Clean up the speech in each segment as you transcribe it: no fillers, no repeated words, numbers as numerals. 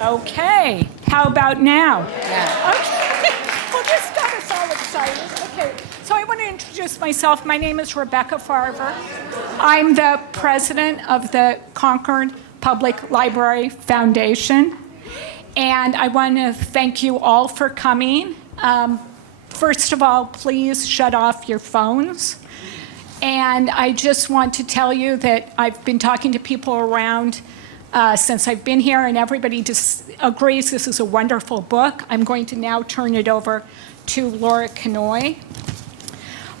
Okay, how about now? Yeah. Okay, well, this got us all excited. Okay, so I want to introduce myself. My name is Rebecca Farver. I'm the president of the Concord Public Library Foundation, and I want to thank you all for coming. First of all, please shut off your phones. And I just want to tell you that I've been talking to people around since I've been here, and everybody just agrees this is a wonderful book. I'm going to now turn it over to Laura Kanoy.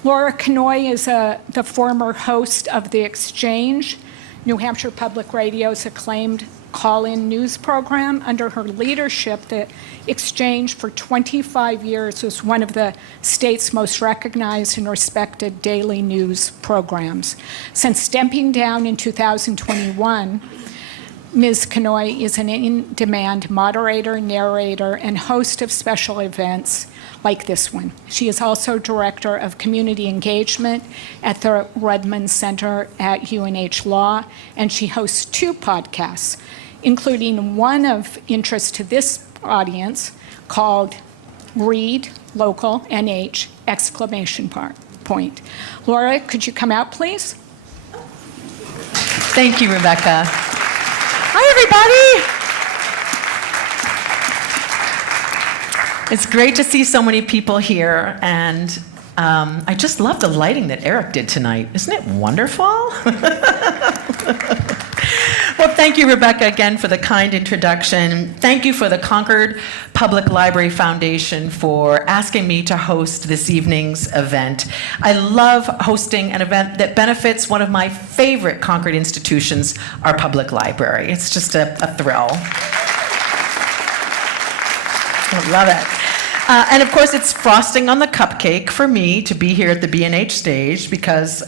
Laura Kanoy is the former host of The Exchange, New Hampshire Public Radio's acclaimed call-in news program. Under her leadership, The Exchange for 25 years was one of the state's most recognized and respected daily news programs. Since stepping down in 2021, Ms. Kanoy is an in-demand moderator, narrator, and host of special events like this one. She is also director of community engagement at the Redmond Center at UNH Law, and she hosts 2 podcasts, including one of interest to this audience called Read Local NH! Exclamation point. Laura, could you come out, please? Thank you, Rebecca. Hi, everybody. It's great to see so many people here, and I just love the lighting that Eric did tonight. Isn't it wonderful? Well, thank you, Rebecca, again for the kind introduction. Thank you for the Concord Public Library Foundation for asking me to host this evening's event. I love hosting an event that benefits one of my favorite Concord institutions, our public library. It's just a thrill. I love it. And of course, it's frosting on the cupcake for me to be here at the B&H stage because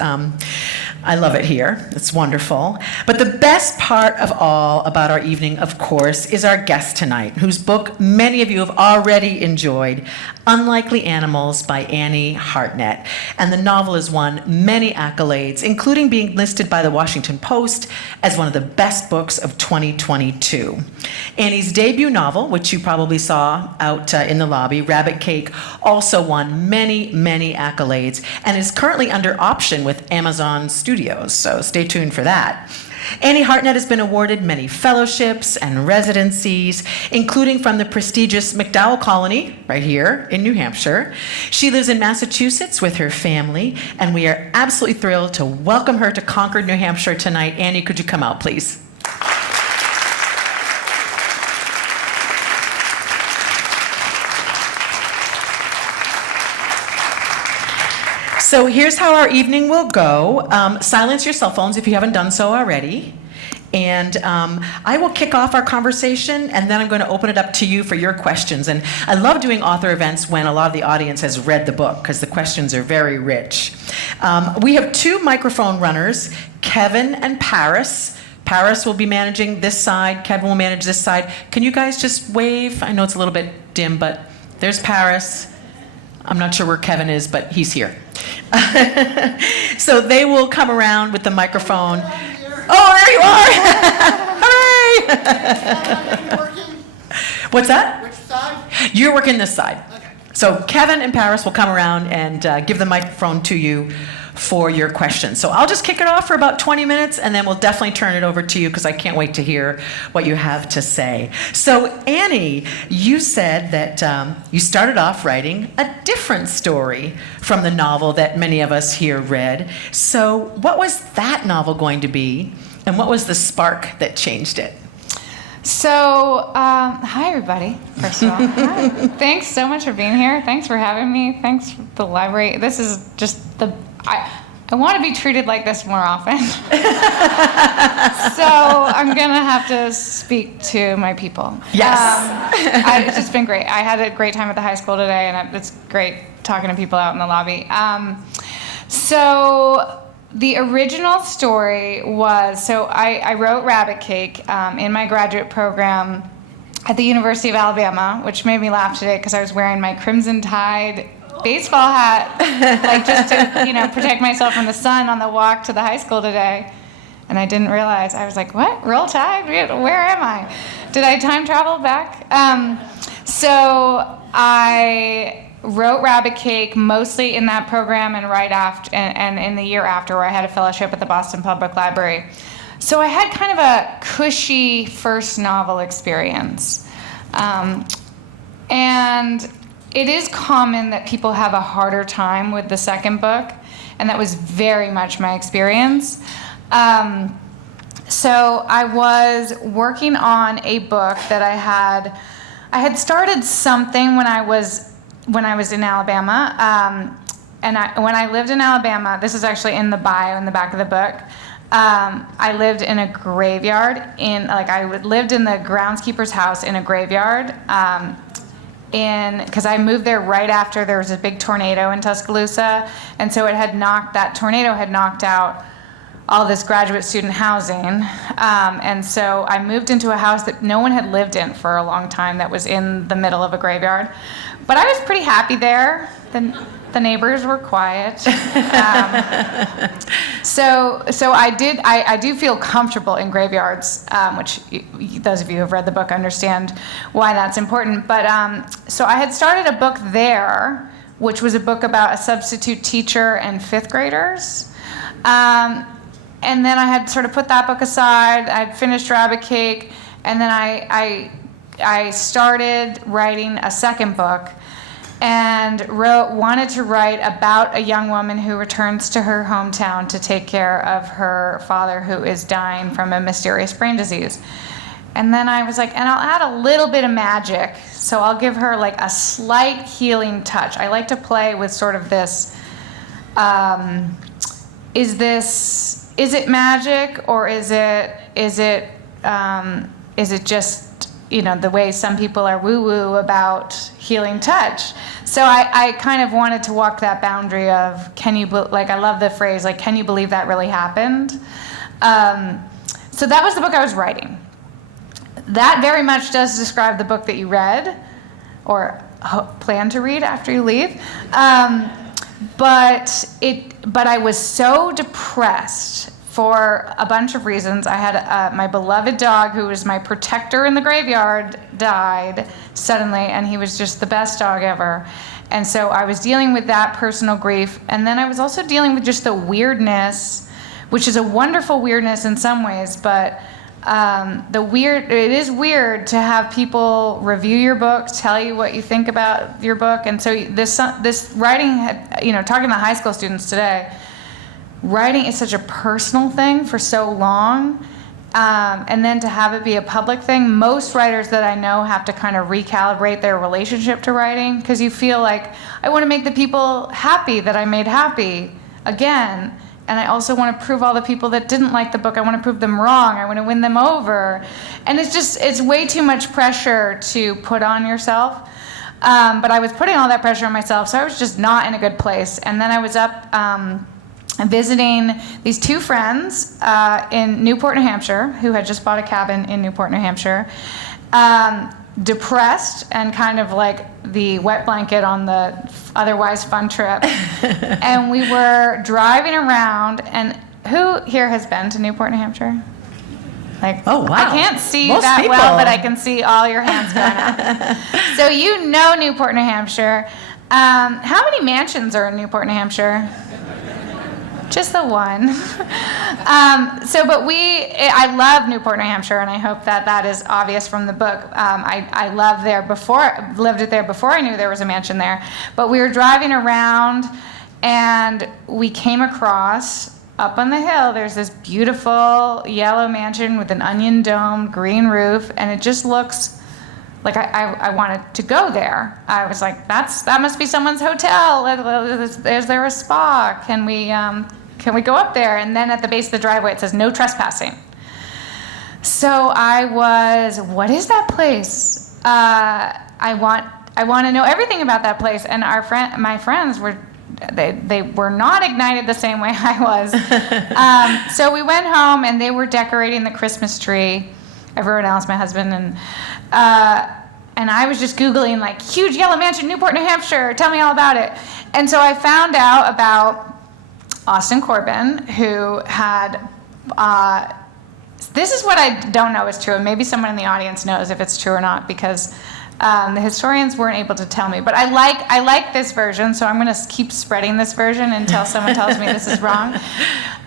I love it here. It's wonderful. But the best part of all about our evening, of course, is our guest tonight, whose book many of you have already enjoyed, Unlikely Animals by Annie Hartnett. And the novel has won many accolades, including being listed by the Washington Post as one of the best books of 2022. Annie's debut novel, which you probably saw out in the lobby, Rabbit Cake, also won many, many accolades and is currently under option with Amazon Studios, so stay tuned for that. Annie Hartnett has been awarded many fellowships and residencies, including from the prestigious MacDowell Colony, right here in New Hampshire. She lives in Massachusetts with her family, and we are absolutely thrilled to welcome her to Concord, New Hampshire tonight. Annie, could you come out, please? So here's how our evening will go. Silence your cell phones if you haven't done so already. And I will kick off our conversation, and then I'm going to open it up to you for your questions. And I love doing author events when a lot of the audience has read the book, because the questions are very rich. We have 2 microphone runners, Kevin and Paris. Paris will be managing this side. Kevin will manage this side. Can you guys just wave? I know it's a little bit dim, but there's Paris. I'm not sure where Kevin is, but he's here. So they will come around with the microphone. Oh, there you are! Hooray! What's that? Which side? You're working this side. Okay. So Kevin and Paris will come around and give the microphone to you for your questions. So I'll just kick it off for about 20 minutes, and then we'll definitely turn it over to you because I can't wait to hear what you have to say. So Annie, you said that you started off writing a different story from the novel that many of us here read. So what was that novel going to be, and what was the spark that changed it? So, hi everybody, first of all. Hi. Thanks so much for being here. Thanks for having me. Thanks for the library. This is just I want to be treated like this more often. So I'm going to have to speak to my people. Yes. It's just been great. I had a great time at the high school today, and it's great talking to people out in the lobby. So the original story was, I wrote Rabbit Cake in my graduate program at the University of Alabama, which made me laugh today because I was wearing my Crimson Tide baseball hat, like just to, protect myself from the sun on the walk to the high school today. And I didn't realize. I was like, what? Roll Tide? Where am I? Did I time travel back? So I wrote Rabbit Cake mostly in that program and right after, and in the year after, where I had a fellowship at the Boston Public Library. So I had kind of a cushy first novel experience. And it is common that people have a harder time with the second book, and that was very much my experience. So I was working on a book that I had started something when I was in Alabama, and when I lived in Alabama, this is actually in the bio in the back of the book. I lived in a graveyard I lived in the groundskeeper's house in a graveyard, because I moved there right after there was a big tornado in Tuscaloosa, and so that tornado had knocked out all this graduate student housing, and so I moved into a house that no one had lived in for a long time that was in the middle of a graveyard. But I was pretty happy there. The neighbors were quiet. So I do feel comfortable in graveyards, which those of you who have read the book understand why that's important. But so I had started a book there, which was a book about a substitute teacher and fifth graders. And then I had sort of put that book aside. I'd finished Rabbit Cake, and then I started writing a second book, and wanted to write about a young woman who returns to her hometown to take care of her father, who is dying from a mysterious brain disease. And then I was like, and I'll add a little bit of magic, so I'll give her like a slight healing touch. I like to play with sort of this, is it magic, or is it just, the way some people are woo-woo about healing touch? So I kind of wanted to walk that boundary of, I love the phrase, like, can you believe that really happened? So that was the book I was writing. That very much does describe the book that you read, or plan to read after you leave. But I was so depressed for a bunch of reasons. I had my beloved dog, who was my protector in the graveyard, died suddenly, and he was just the best dog ever. And so I was dealing with that personal grief, and then I was also dealing with just the weirdness, which is a wonderful weirdness in some ways, but it is weird to have people review your book, tell you what you think about your book. And so this writing talking to high school students today, writing is such a personal thing for so long, and then to have it be a public thing. Most writers that I know have to kind of recalibrate their relationship to writing, because you feel like, I want to make the people happy that I made happy again. And I also want to prove all the people that didn't like the book, I want to prove them wrong. I want to win them over. And it's way too much pressure to put on yourself. But I was putting all that pressure on myself, so I was just not in a good place. And then I was up visiting these two friends in Newport, New Hampshire, who had just bought a cabin in Newport, New Hampshire. Depressed and kind of like the wet blanket on the otherwise fun trip. And we were driving around, and who here has been to Newport, New Hampshire? Oh, wow. I can't see Most that people. well, but I can see all your hands going up. So you know Newport, New Hampshire. How many mansions are in Newport, New Hampshire? Just the one. I love Newport, New Hampshire, and I hope that is obvious from the book. I lived there before I knew there was a mansion there. But we were driving around, and we came across, up on the hill, there's this beautiful yellow mansion with an onion dome, green roof, and it just looks like I wanted to go there. I was like, that must be someone's hotel. Is there a spa? Can we go up there? And then at the base of the driveway it says no trespassing. So what is that place? I want to know everything about that place. And my friends were not ignited the same way I was. So we went home, and they were decorating the Christmas tree. Everyone else, my husband, and I was just Googling, like, huge yellow mansion, Newport, New Hampshire, tell me all about it. And so I found out about Austin Corbin, who had this is what I don't know is true, and maybe someone in the audience knows if it's true or not, because the historians weren't able to tell me. But I like this version, so I'm going to keep spreading this version until someone tells me this is wrong.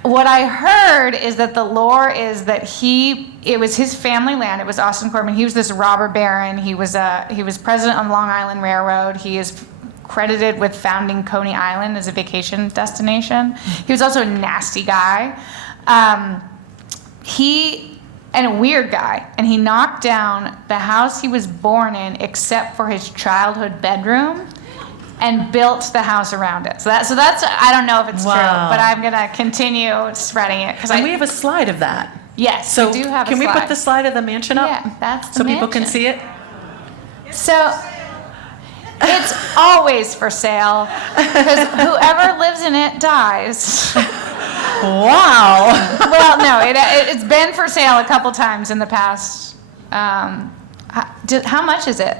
What I heard is that the lore is that it was his family land. It was Austin Corbin. He was this robber baron. He was president of Long Island Railroad. He is credited with founding Coney Island as a vacation destination. He was also a nasty guy. And a weird guy, and he knocked down the house he was born in except for his childhood bedroom and built the house around it. So that's I don't know if it's true, but I'm going to continue spreading it. And we have a slide of that. Yes, so we do have a slide. Can we put the slide of the mansion up? Yeah, that's the so mansion. People can see it? So it's always for sale because whoever lives in it dies. Wow. Well, no, it's been for sale a couple times in the past. How much is it?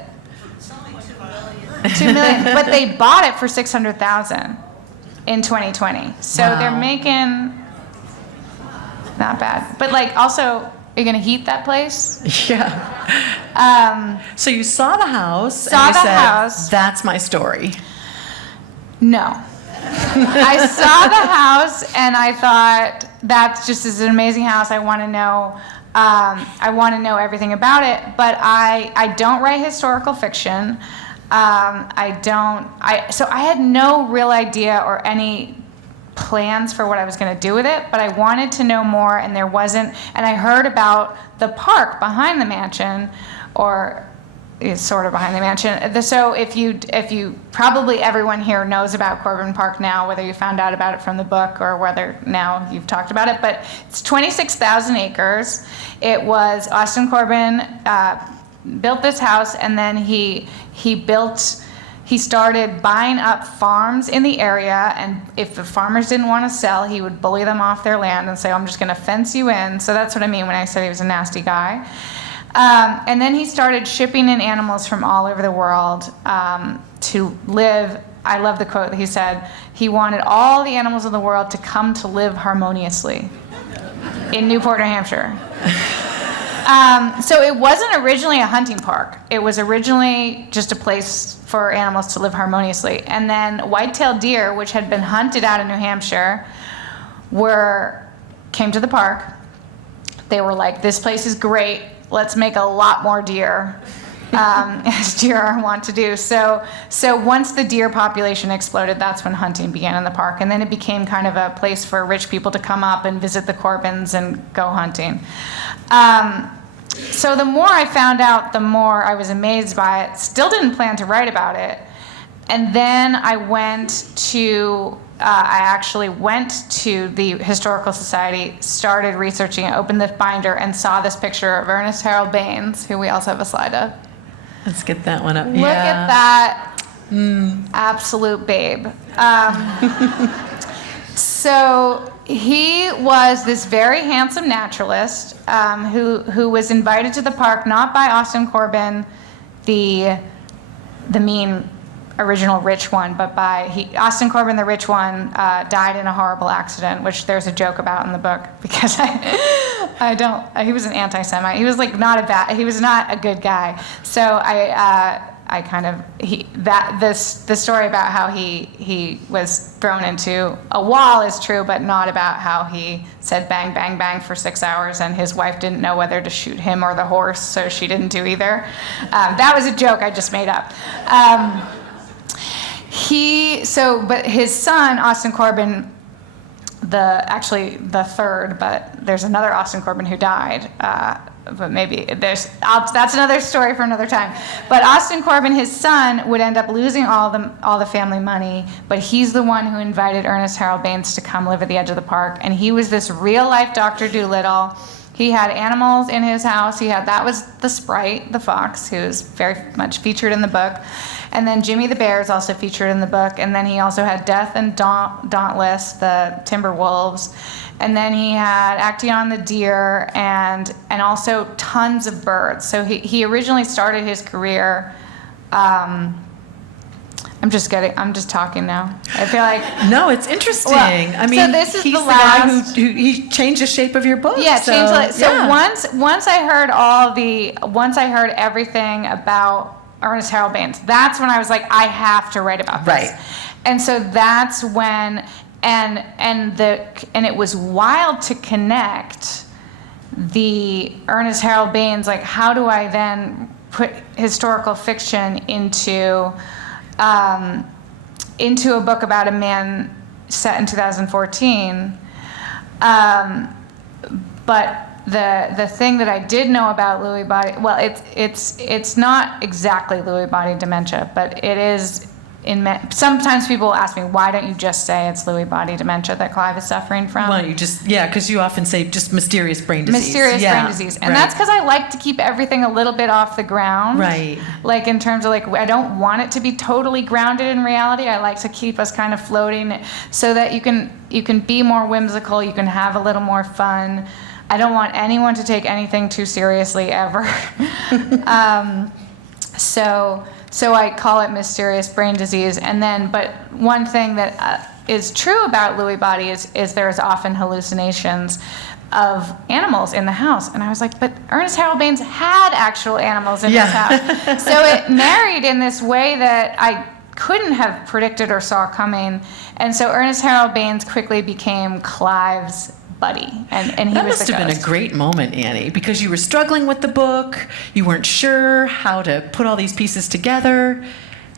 It's only $2 million. But they bought it for $600,000 in 2020. So they're making not bad. But also, are you going to heat that place? Yeah. So you saw the house. House. That's my story. No. I saw the house and I thought, that's just an amazing house. I want to know. I want to know everything about it. But I don't write historical fiction. So I had no real idea or any plans for what I was going to do with it. But I wanted to know more, and there wasn't. And I heard about the park behind the mansion, or is sort of behind the mansion. So if you probably everyone here knows about Corbin Park now, whether you found out about it from the book or whether now you've talked about it, but it's 26,000 acres. It was Austin Corbin built this house, and then he started buying up farms in the area, and if the farmers didn't want to sell, he would bully them off their land and say, I'm just going to fence you in. So that's what I mean when I said he was a nasty guy. And then he started shipping in animals from all over the world to live. I love the quote that he said. He wanted all the animals in the world to come to live harmoniously in Newport, New Hampshire. So it wasn't originally a hunting park. It was originally just a place for animals to live harmoniously. And then white-tailed deer, which had been hunted out of New Hampshire, came to the park. They were like, this place is great. Let's make a lot more deer, as deer want to do. So once the deer population exploded, that's when hunting began in the park. And then it became kind of a place for rich people to come up and visit the Corbins and go hunting. So the more I found out, the more I was amazed by it. Still didn't plan to write about it. And then I actually went to the Historical Society, started researching it, opened the binder, and saw this picture of Ernest Harold Baines, who we also have a slide of. Let's get that one up. Look at that absolute babe. So he was this very handsome naturalist who was invited to the park not by Austin Corbin, the mean original rich one, but by Austin Corbin, the rich one, died in a horrible accident, which there's a joke about in the book, because he was an anti-Semite. He was he was not a good guy. So the story about how he was thrown into a wall is true, but not about how he said bang, bang, bang for 6 hours, and his wife didn't know whether to shoot him or the horse, so she didn't do either. That was a joke I just made up. But his son, Austin Corbin, the third, but there's another Austin Corbin who died. But maybe that's another story for another time. But Austin Corbin, his son, would end up losing all the family money, but he's the one who invited Ernest Harold Baines to come live at the edge of the park, and he was this real-life Dr. Dolittle. He had animals in his house. That was the Sprite, the fox, who's very much featured in the book. And then Jimmy the Bear is also featured in the book. And then he also had Death and Dauntless, the timber wolves. And then he had Actaeon the deer, and also tons of birds. So he originally started his career I'm just talking now. I feel like. No, it's interesting. Well, I mean, so this is he's the the guy last- who he changed the shape of your book. Yeah, yeah. once I heard everything about Ernest Harold Baines, that's when I was like, I have to write about this. Right. And so that's when, and it was wild to connect the Ernest Harold Baines, like, how do I then put historical fiction into a book about a man set in 2014. But the thing that I did know about Lewy body, well, it's not exactly Lewy body dementia, but it is. Sometimes people ask me, why don't you just say it's Lewy body dementia that Clive is suffering from? Well, because you often say just mysterious brain disease. Mysterious brain disease. And that's because I like to keep everything a little bit off the ground. Right. Like in terms of I don't want it to be totally grounded in reality. I like to keep us kind of floating so that you can be more whimsical, you can have a little more fun. I don't want anyone to take anything too seriously ever. So I call it mysterious brain disease. But one thing that is true about Lewy body is there's often hallucinations of animals in the house. And I was like, but Ernest Harold Baines had actual animals in his house. So it married in this way that I couldn't have predicted or saw coming. And so Ernest Harold Baines quickly became Clive's buddy, and he that was must the have been a great moment, Annie, because you were struggling with the book, you weren't sure how to put all these pieces together,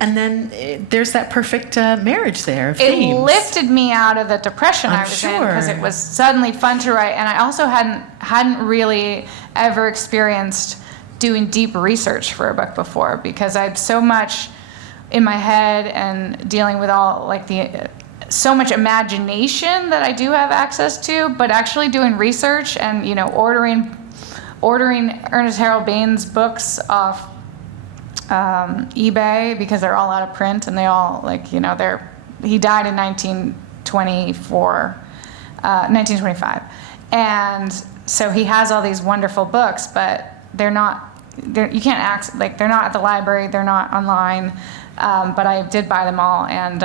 and then there's that perfect marriage there of It themes. lifted me out of the depression I was in, because it was suddenly fun to write, and I also hadn't really ever experienced doing deep research for a book before, because I had so much in my head and dealing with all so much imagination that I do have access to, but actually doing research and ordering Ernest Harold Baines books off eBay, because they're all out of print, and they all he died in 1925, and so he has all these wonderful books, but you can't access, they're not at the library, they're not online. But I did buy them all and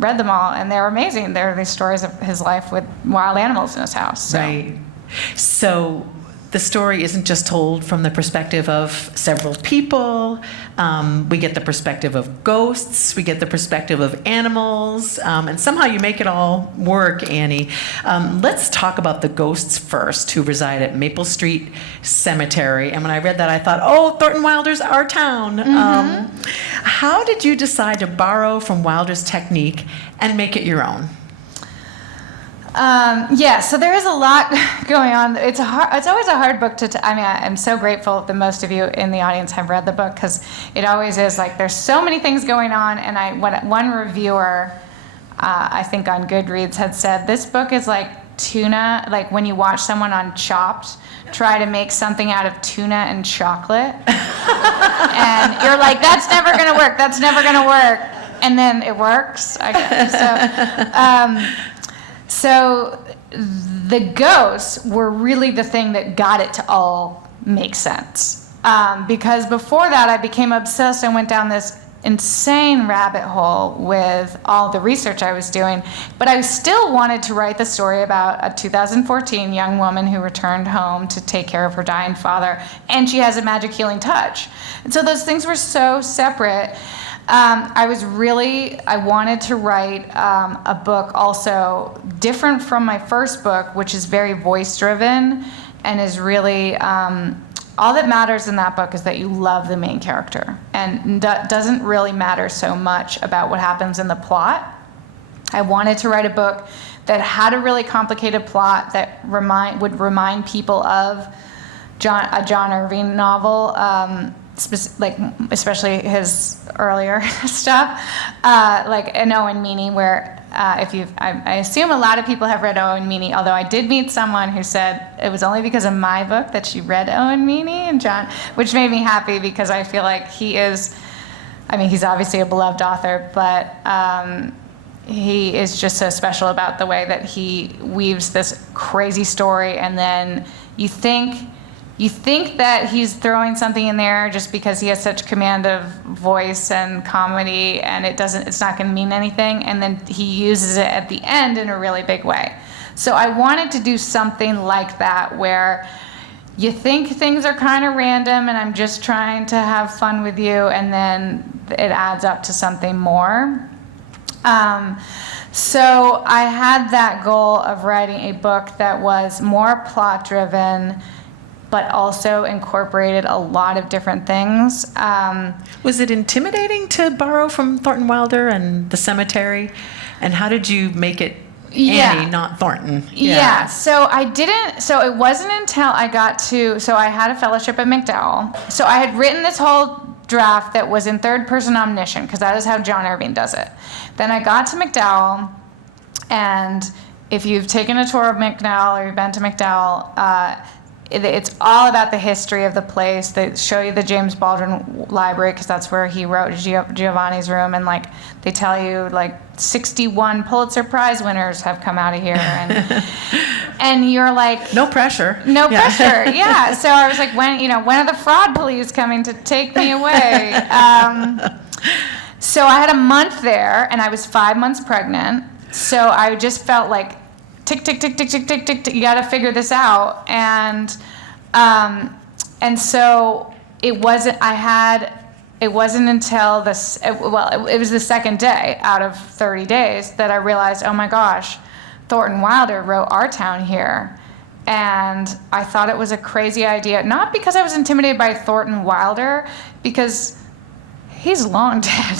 read them all, and they're amazing. They're the stories of his life with wild animals in his house. So. Right. So the story isn't just told from the perspective of several people. We get the perspective of ghosts. We get the perspective of animals. And somehow you make it all work, Annie. Let's talk about the ghosts first, who reside at Maple Street Cemetery. And when I read that, I thought, oh, Thornton Wilder's Our Town. Mm-hmm. How did you decide to borrow from Wilder's technique and make it your own? So there is a lot going on. It's always a hard book to. I'm so grateful that most of you in the audience have read the book, because it always is there's so many things going on. And one reviewer, I think on Goodreads, had said this book is like tuna, like when you watch someone on Chopped try to make something out of tuna and chocolate, and you're like, that's never gonna work. That's never gonna work, and then it works. I guess So the ghosts were really the thing that got it to all make sense. Because before that, I became obsessed and went down this insane rabbit hole with all the research I was doing. But I still wanted to write the story about a 2014 young woman who returned home to take care of her dying father, and she has a magic healing touch. And so those things were so separate. I wanted to write a book also different from my first book, which is very voice-driven and is really, all that matters in that book is that you love the main character, and doesn't really matter so much about what happens in the plot. I wanted to write a book that had a really complicated plot that would remind people of a John Irving novel, especially his earlier stuff, like an Owen Meany, where I assume a lot of people have read Owen Meany, although I did meet someone who said it was only because of my book that she read Owen Meany and John, which made me happy, because I feel like he's obviously a beloved author, but he is just so special about the way that he weaves this crazy story, and then you think you think that he's throwing something in there just because he has such command of voice and comedy, and it's not going to mean anything, and then he uses it at the end in a really big way. So I wanted to do something like that where you think things are kind of random and I'm just trying to have fun with you, and then it adds up to something more. So I had that goal of writing a book that was more plot driven, but also incorporated a lot of different things. Was it intimidating to borrow from Thornton Wilder and the cemetery? And how did you make it Annie, not Thornton? Yeah. So it wasn't until I got to, so I had a fellowship at McDowell. So I had written this whole draft that was in third person omniscient, because that is how John Irving does it. Then I got to McDowell, and if you've taken a tour of McDowell or you've been to McDowell, it's all about the history of the place. They show you the James Baldwin Library, because that's where he wrote Giovanni's Room, and like they tell you like 61 Pulitzer Prize winners have come out of here, and you're like, no pressure. Pressure. Yeah. So I was like, when are the fraud police coming to take me away? So I had a month there, and I was 5 months pregnant. So I just felt like, tick, tick, tick, tick, tick, tick, tick, tick. You got to figure this out. And so it wasn't until it was the second day out of 30 days that I realized, oh my gosh, Thornton Wilder wrote Our Town here. And I thought it was a crazy idea, not because I was intimidated by Thornton Wilder, because he's long dead.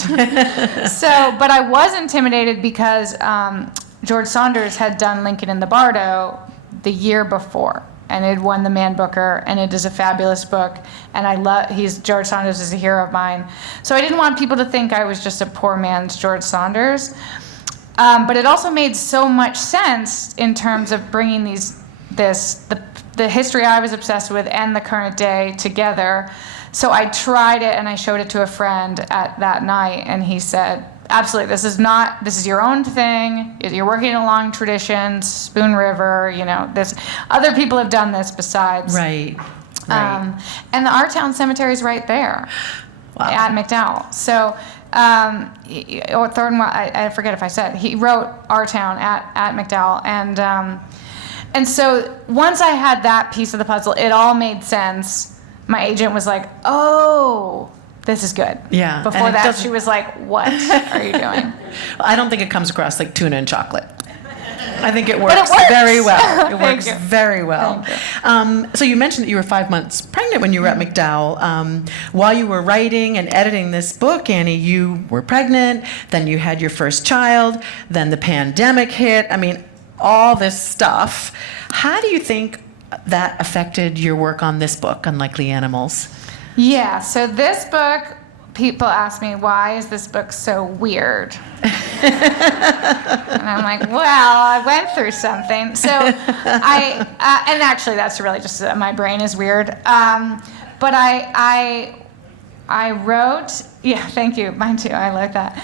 But I was intimidated because George Saunders had done Lincoln in the Bardo the year before, and it won the Man Booker, and it is a fabulous book, and George Saunders is a hero of mine. So I didn't want people to think I was just a poor man's George Saunders. But it also made so much sense in terms of bringing the history I was obsessed with and the current day together. So I tried it, and I showed it to a friend at that night, and he said, absolutely, this is your own thing. You're working along traditions, Spoon River, other people have done this besides. Right. And the Our Town Cemetery is right there. Wow. At McDowell. So, or Thornton, I forget if I said, he wrote Our Town at McDowell. And so once I had that piece of the puzzle, it all made sense. My agent was like, oh, this is good. Yeah. Before that, she was like, what are you doing? I don't think it comes across like tuna and chocolate. I think it works, works. very well. It Thank works you. very well. So you mentioned that you were 5 months pregnant when you were at McDowell. While you were writing and editing this book, Annie, you were pregnant, then you had your first child, then the pandemic hit. I mean, all this stuff. How do you think that affected your work on this book, Unlikely Animals? Yeah, so this book, people ask me, why is this book so weird? And I'm like, well, I went through something. So and actually that's really just my brain is weird. But I wrote, yeah, thank you, mine too, I like that.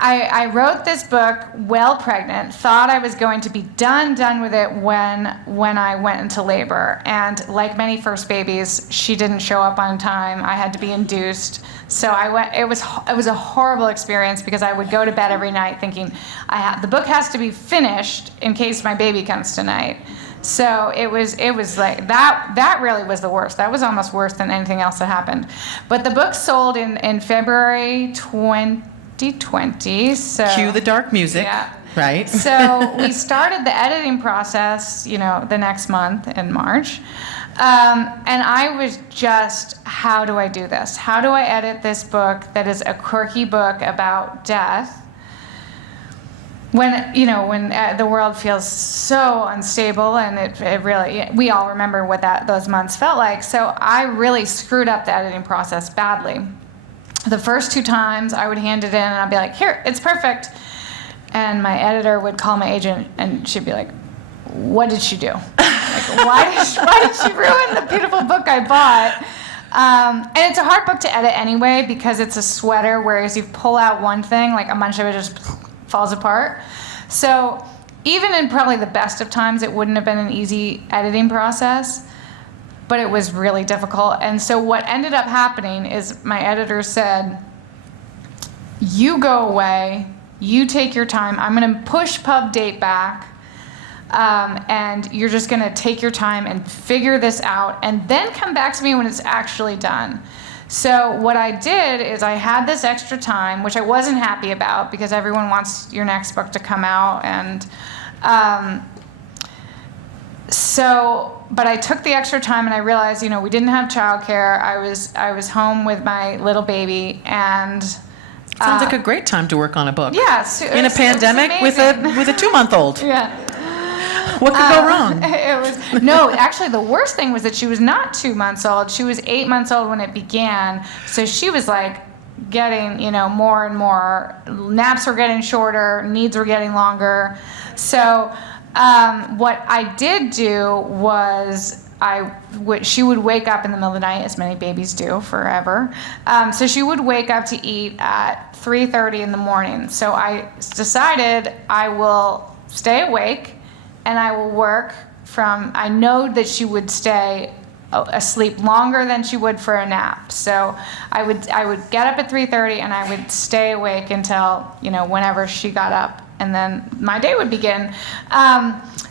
I wrote this book while pregnant, thought I was going to be done with it when I went into labor. And like many first babies, she didn't show up on time. I had to be induced. So it was a horrible experience, because I would go to bed every night thinking, the book has to be finished in case my baby comes tonight. So it was like that really was the worst. That was almost worse than anything else that happened. But the book sold in February 2020. So Cue the dark music. Yeah. Right. So we started the editing process, the next month in March. And I was just, how do I do this? How do I edit this book that is a quirky book about death when the world feels so unstable, and it really, we all remember what those months felt like. So I really screwed up the editing process badly. The first 2 times I would hand it in and I'd be like, here, it's perfect. And my editor would call my agent and she'd be like, what did she do? Like, why did she ruin the beautiful book I bought? And it's a hard book to edit anyway, because it's a sweater, whereas you pull out one thing, like a bunch of it just falls apart. So even in probably the best of times, it wouldn't have been an easy editing process, but it was really difficult. And so what ended up happening is my editor said, you go away, you take your time, I'm going to push pub date back, and you're just going to take your time and figure this out, and then come back to me when it's actually done. So what I did is I had this extra time, which I wasn't happy about because everyone wants your next book to come out, and but I took the extra time and I realized, we didn't have childcare. I was home with my little baby, and Sounds like a great time to work on a book. Yes, in a pandemic with a 2-month-old. Yeah. What could go wrong? Actually, the worst thing was that she was not 2 months old. She was 8 months old when it began. So she was like getting, more and more. Naps were getting shorter, needs were getting longer. So what I did do was she would wake up in the middle of the night, as many babies do forever. So she would wake up to eat at 3:30 in the morning. So I decided I will stay awake and I will work I know that she would stay asleep longer than she would for a nap. So I would get up at 3:30 and I would stay awake until, whenever she got up, and then my day would begin.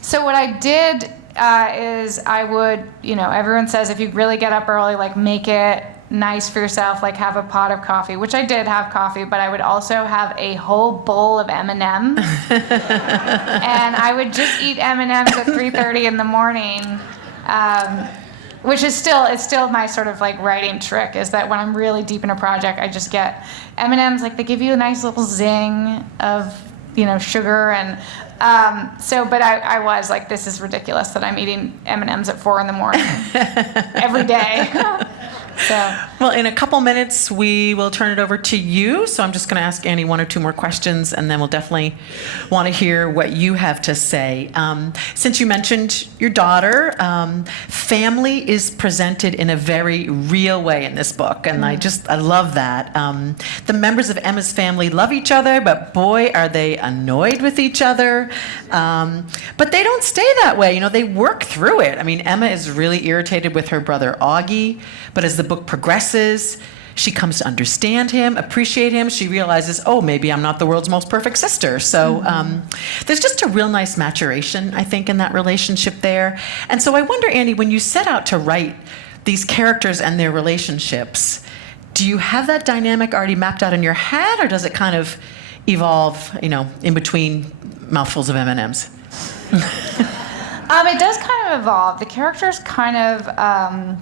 So what I did is I would, everyone says if you really get up early, like make it nice for yourself, like have a pot of coffee, which I did have coffee, but I would also have a whole bowl of M&Ms. And I would just eat M&Ms at 3:30 in the morning, which is still my sort of like writing trick, is that when I'm really deep in a project, I just get M&Ms, like they give you a nice little zing of, sugar, and but I was like, this is ridiculous that I'm eating M&Ms at 4 in the morning every day. Well, in a couple minutes, we will turn it over to you. So I'm just going to ask Annie 1 or 2 more questions, and then we'll definitely want to hear what you have to say. Since you mentioned your daughter, family is presented in a very real way in this book, and I love that. The members of Emma's family love each other, but boy, are they annoyed with each other. But they don't stay that way. They work through it. I mean, Emma is really irritated with her brother Augie, but as the book progresses, she comes to understand him, appreciate him. She realizes, maybe I'm not the world's most perfect sister. So there's just a real nice maturation, I think, in that relationship there. And so I wonder, Annie, when you set out to write these characters and their relationships, do you have that dynamic already mapped out in your head, or does it kind of evolve, in between mouthfuls of M&Ms? It does kind of evolve. The characters kind of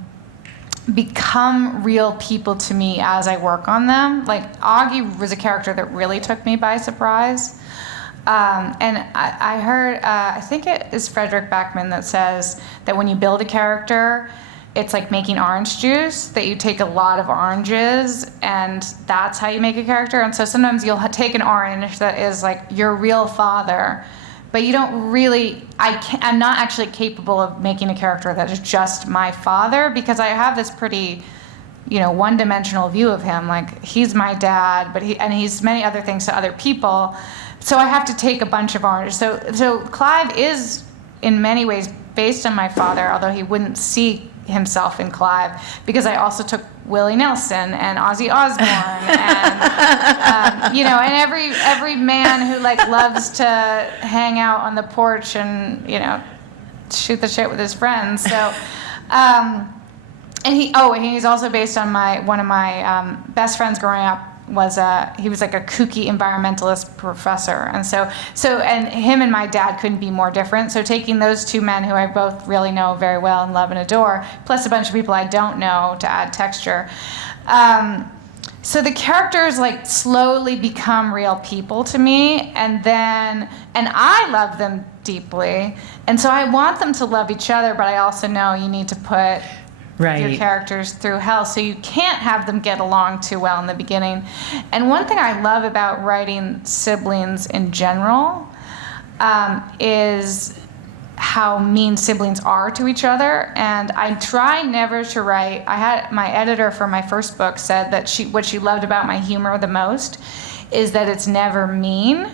become real people to me as I work on them. Like Augie was a character that really took me by surprise. And I heard, I think it is Frederick Backman that says that when you build a character, it's like making orange juice, that you take a lot of oranges and that's how you make a character. And so sometimes you'll take an orange that is like your real father, but you don't really, I'm not actually capable of making a character that is just my father, because I have this pretty, one-dimensional view of him. Like, he's my dad, but he's many other things to other people. So I have to take a bunch of oranges. So Clive is, in many ways, based on my father, although he wouldn't see himself in Clive, because I also took Willie Nelson and Ozzy Osbourne and and every man who loves to hang out on the porch and shoot the shit with his friends. So and he's also based on one of my best friends growing up. He was like a kooky environmentalist professor, and so and him and my dad couldn't be more different. So taking those two men who I both really know very well and love and adore, plus a bunch of people I don't know to add texture. So the characters slowly become real people to me, and I love them deeply, and so I want them to love each other, but I also know you need to put your characters through hell, so you can't have them get along too well in the beginning. And one thing I love about writing siblings in general is how mean siblings are to each other. And I try never to write. I had my editor for my first book said that what she loved about my humor the most is that it's never mean.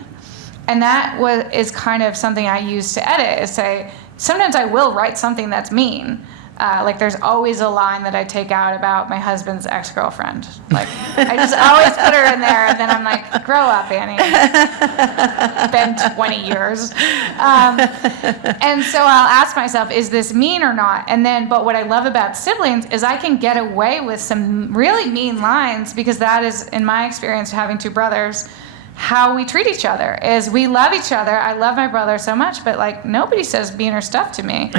And that is kind of something I use to edit, is say, sometimes I will write something that's mean. Like there's always a line that I take out about my husband's ex-girlfriend. Like I just always put her in there, and then I'm like, grow up, Annie. It's been 20 years. And so I'll ask myself, is this mean or not? And then, but what I love about siblings is I can get away with some really mean lines, because that is, in my experience, having two brothers, how we treat each other is we love each other. I love my brother so much, but like nobody says meaner stuff to me.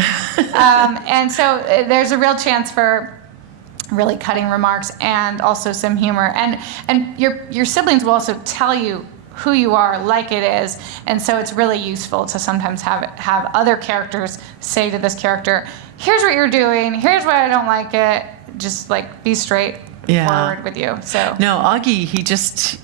And so there's a real chance for really cutting remarks and also some humor. And your siblings will also tell you who you are like it is. And so it's really useful to sometimes have other characters say to this character, here's what you're doing, here's why I don't like it. Just like be straight forward with you. So no, Augie,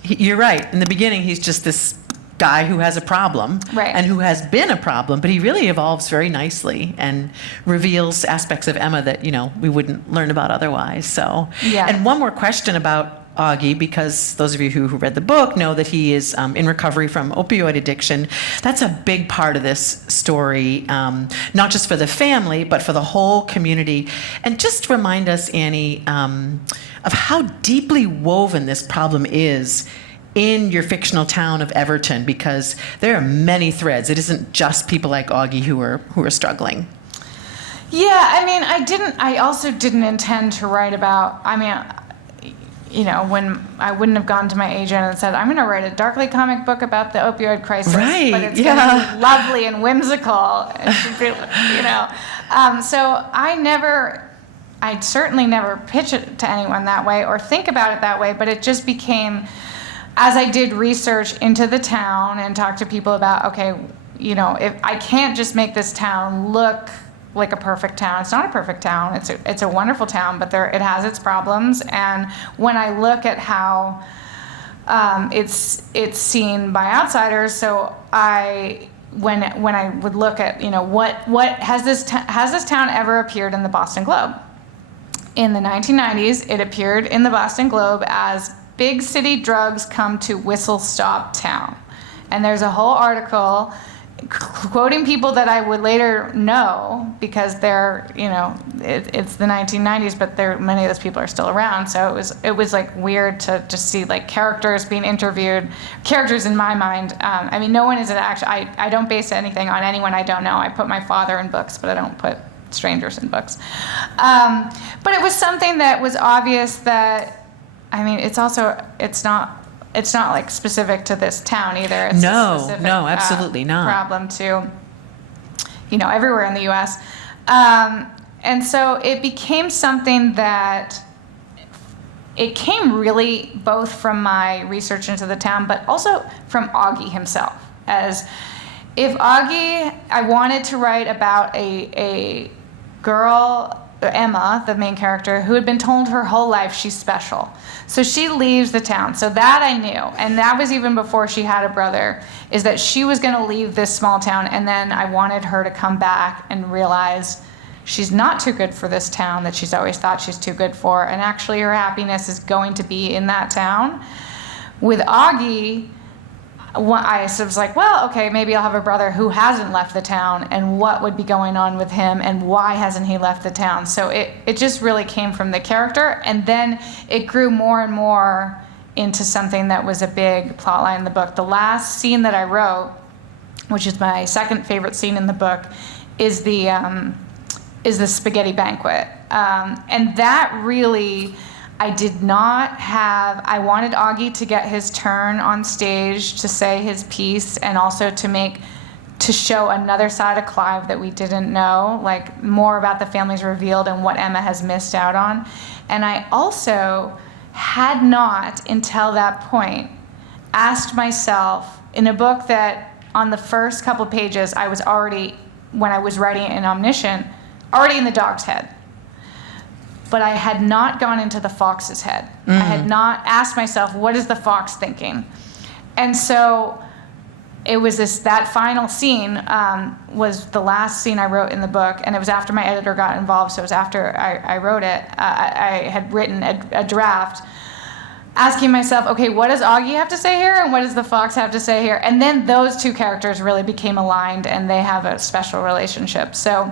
you're right. In the beginning, he's just this guy who has a problem, right, and who has been a problem, but he really evolves very nicely and reveals aspects of Emma that, we wouldn't learn about otherwise. So, and one more question about Augie, because those of you who read the book know that he is in recovery from opioid addiction. That's a big part of this story, not just for the family, but for the whole community. And just remind us, Annie, of how deeply woven this problem is in your fictional town of Everton, because there are many threads. It isn't just people like Augie who are struggling. Yeah, I also didn't intend to write about, when I wouldn't have gone to my agent and said, I'm going to write a darkly comic book about the opioid crisis, right, but it's going to be lovely and whimsical. And so I certainly never pitch it to anyone that way or think about it that way, but it just became, as I did research into the town and talked to people about, okay, if I can't just make this town look like a perfect town. It's not a perfect town. It's a wonderful town, but it has its problems. And when I look at how it's seen by outsiders, so when I would look at what has this town ever appeared in the Boston Globe? In the 1990s, it appeared in the Boston Globe as big city drugs come to Whistle Stop Town, and there's a whole article quoting people that I would later know, because they're, it's the 1990s, but many of those people are still around. So it was like weird to just see like characters being interviewed, characters in my mind. No one is I don't base anything on anyone I don't know. I put my father in books, but I don't put strangers in books. But it was something that was obvious that, it's not like specific to this town either. It's a specific, absolutely not. Problem to, everywhere in the U.S. And so it became something that it came really both from my research into the town, but also from Augie himself. As if Augie, I wanted to write about a girl, Emma, the main character, who had been told her whole life she's special. So she leaves the town. So that I knew, and that was even before she had a brother, is that she was going to leave this small town, and then I wanted her to come back and realize she's not too good for this town that she's always thought she's too good for, and actually her happiness is going to be in that town. With Augie, I was like, well, okay, maybe I'll have a brother who hasn't left the town, and what would be going on with him, and why hasn't he left the town? So it just really came from the character, and then it grew more and more into something that was a big plot line in the book. The last scene that I wrote, which is my second favorite scene in the book, is the spaghetti banquet. And that really... I wanted Augie to get his turn on stage to say his piece, and also to show another side of Clive that we didn't know, like more about the family's revealed and what Emma has missed out on. And I also had not, until that point, asked myself, in a book that on the first couple pages I was already, when I was writing it in Omniscient, already in the dog's head. But I had not gone into the fox's head. Mm-hmm. I had not asked myself, what is the fox thinking? And so it was that final scene was the last scene I wrote in the book, and it was after my editor got involved, so it was after I wrote it. I had written a draft asking myself, okay, what does Augie have to say here, and what does the fox have to say here? And then those two characters really became aligned, and they have a special relationship. So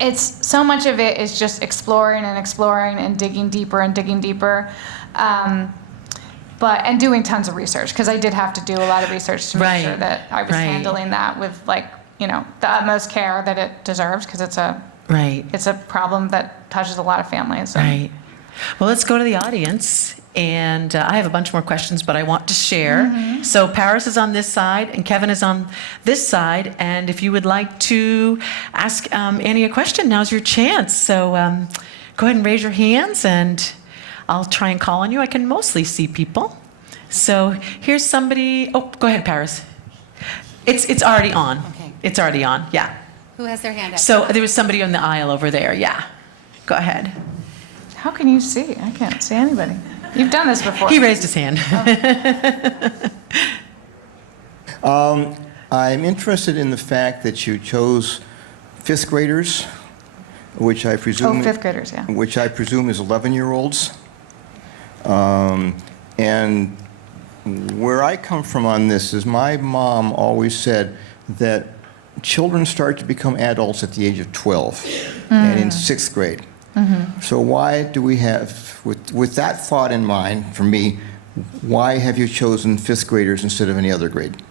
it's so much of it is just exploring and digging deeper and digging deeper. And doing tons of research, because I did have to do a lot of research to make sure that I was handling that with, like, you know, the utmost care that it deserves, because it's a problem that touches a lot of families. Right. Well, let's go to the audience. And I have a bunch more questions, but I want to share. Mm-hmm. So Paris is on this side, and Kevin is on this side. And if you would like to ask Annie a question, now's your chance. So go ahead and raise your hands, and I'll try and call on you. I can mostly see people. So here's somebody. Oh, go ahead, Paris. It's already on. Okay. It's already on, yeah. Who has their hand up? So there was somebody on the aisle over there, yeah. Go ahead. How can you see? I can't see anybody. You've done this before. He raised his hand. I'm interested in the fact that you chose fifth graders, which I presume... Oh, fifth graders, yeah. Which I presume is 11-year-olds. And where I come from on this is my mom always said that children start to become adults at the age of 12 and in sixth grade. Mm-hmm. So why do we have, with that thought in mind, for me, why have you chosen fifth graders instead of any other grade?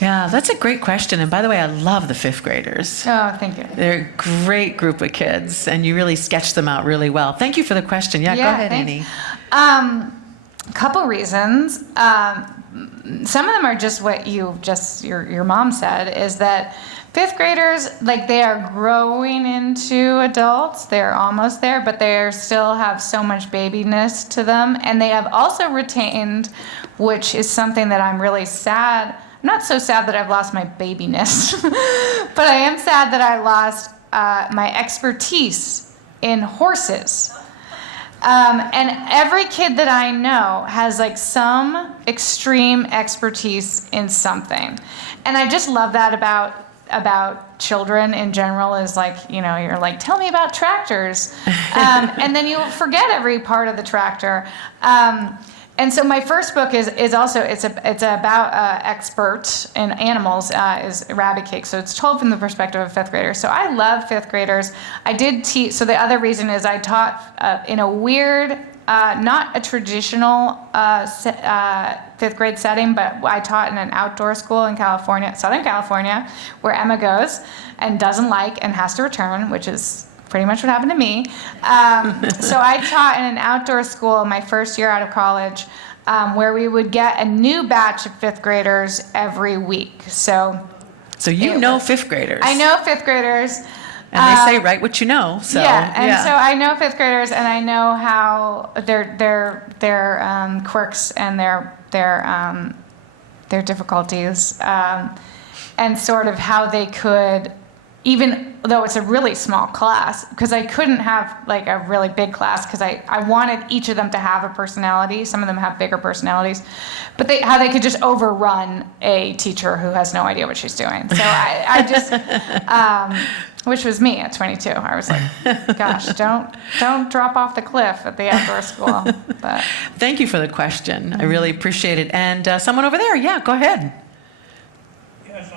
Yeah, that's a great question. And by the way, I love the fifth graders. Oh, thank you. They're a great group of kids, and you really sketched them out really well. Thank you for the question. Yeah, go ahead, thanks. Annie. A couple reasons. Some of them are just what your mom said, is that fifth graders, like, they are growing into adults. They're almost there, but they still have so much babiness to them. And they have also retained, which is something that I'm really sad. I'm not so sad that I've lost my babiness, but I am sad that I lost my expertise in horses. And every kid that I know has, like, some extreme expertise in something. And I just love that about children in general, is, like, you know, you're like, tell me about tractors. And then you'll forget every part of the tractor. And so my first book is also, it's about expert in animals, is Rabbit Cake. So it's told from the perspective of fifth graders. So I love fifth graders. I did teach, so the other reason is I taught in a weird, not a traditional fifth grade setting, but I taught in an outdoor school in California, Southern California, where Emma goes and doesn't like and has to return, which is pretty much what happened to me. So I taught in an outdoor school my first year out of college, where we would get a new batch of fifth graders every week. So you know fifth graders. I know fifth graders. And they say, write what you know. So, so I know fifth graders, and I know how their quirks and their difficulties, and sort of how they could, even though it's a really small class, because I couldn't have, like, a really big class, because I wanted each of them to have a personality. Some of them have bigger personalities, but how they could just overrun a teacher who has no idea what she's doing. So I just, which was me at 22. I was like, gosh, don't drop off the cliff at the outdoor school. But thank you for the question. I really appreciate it. And someone over there, yeah, go ahead. Yes,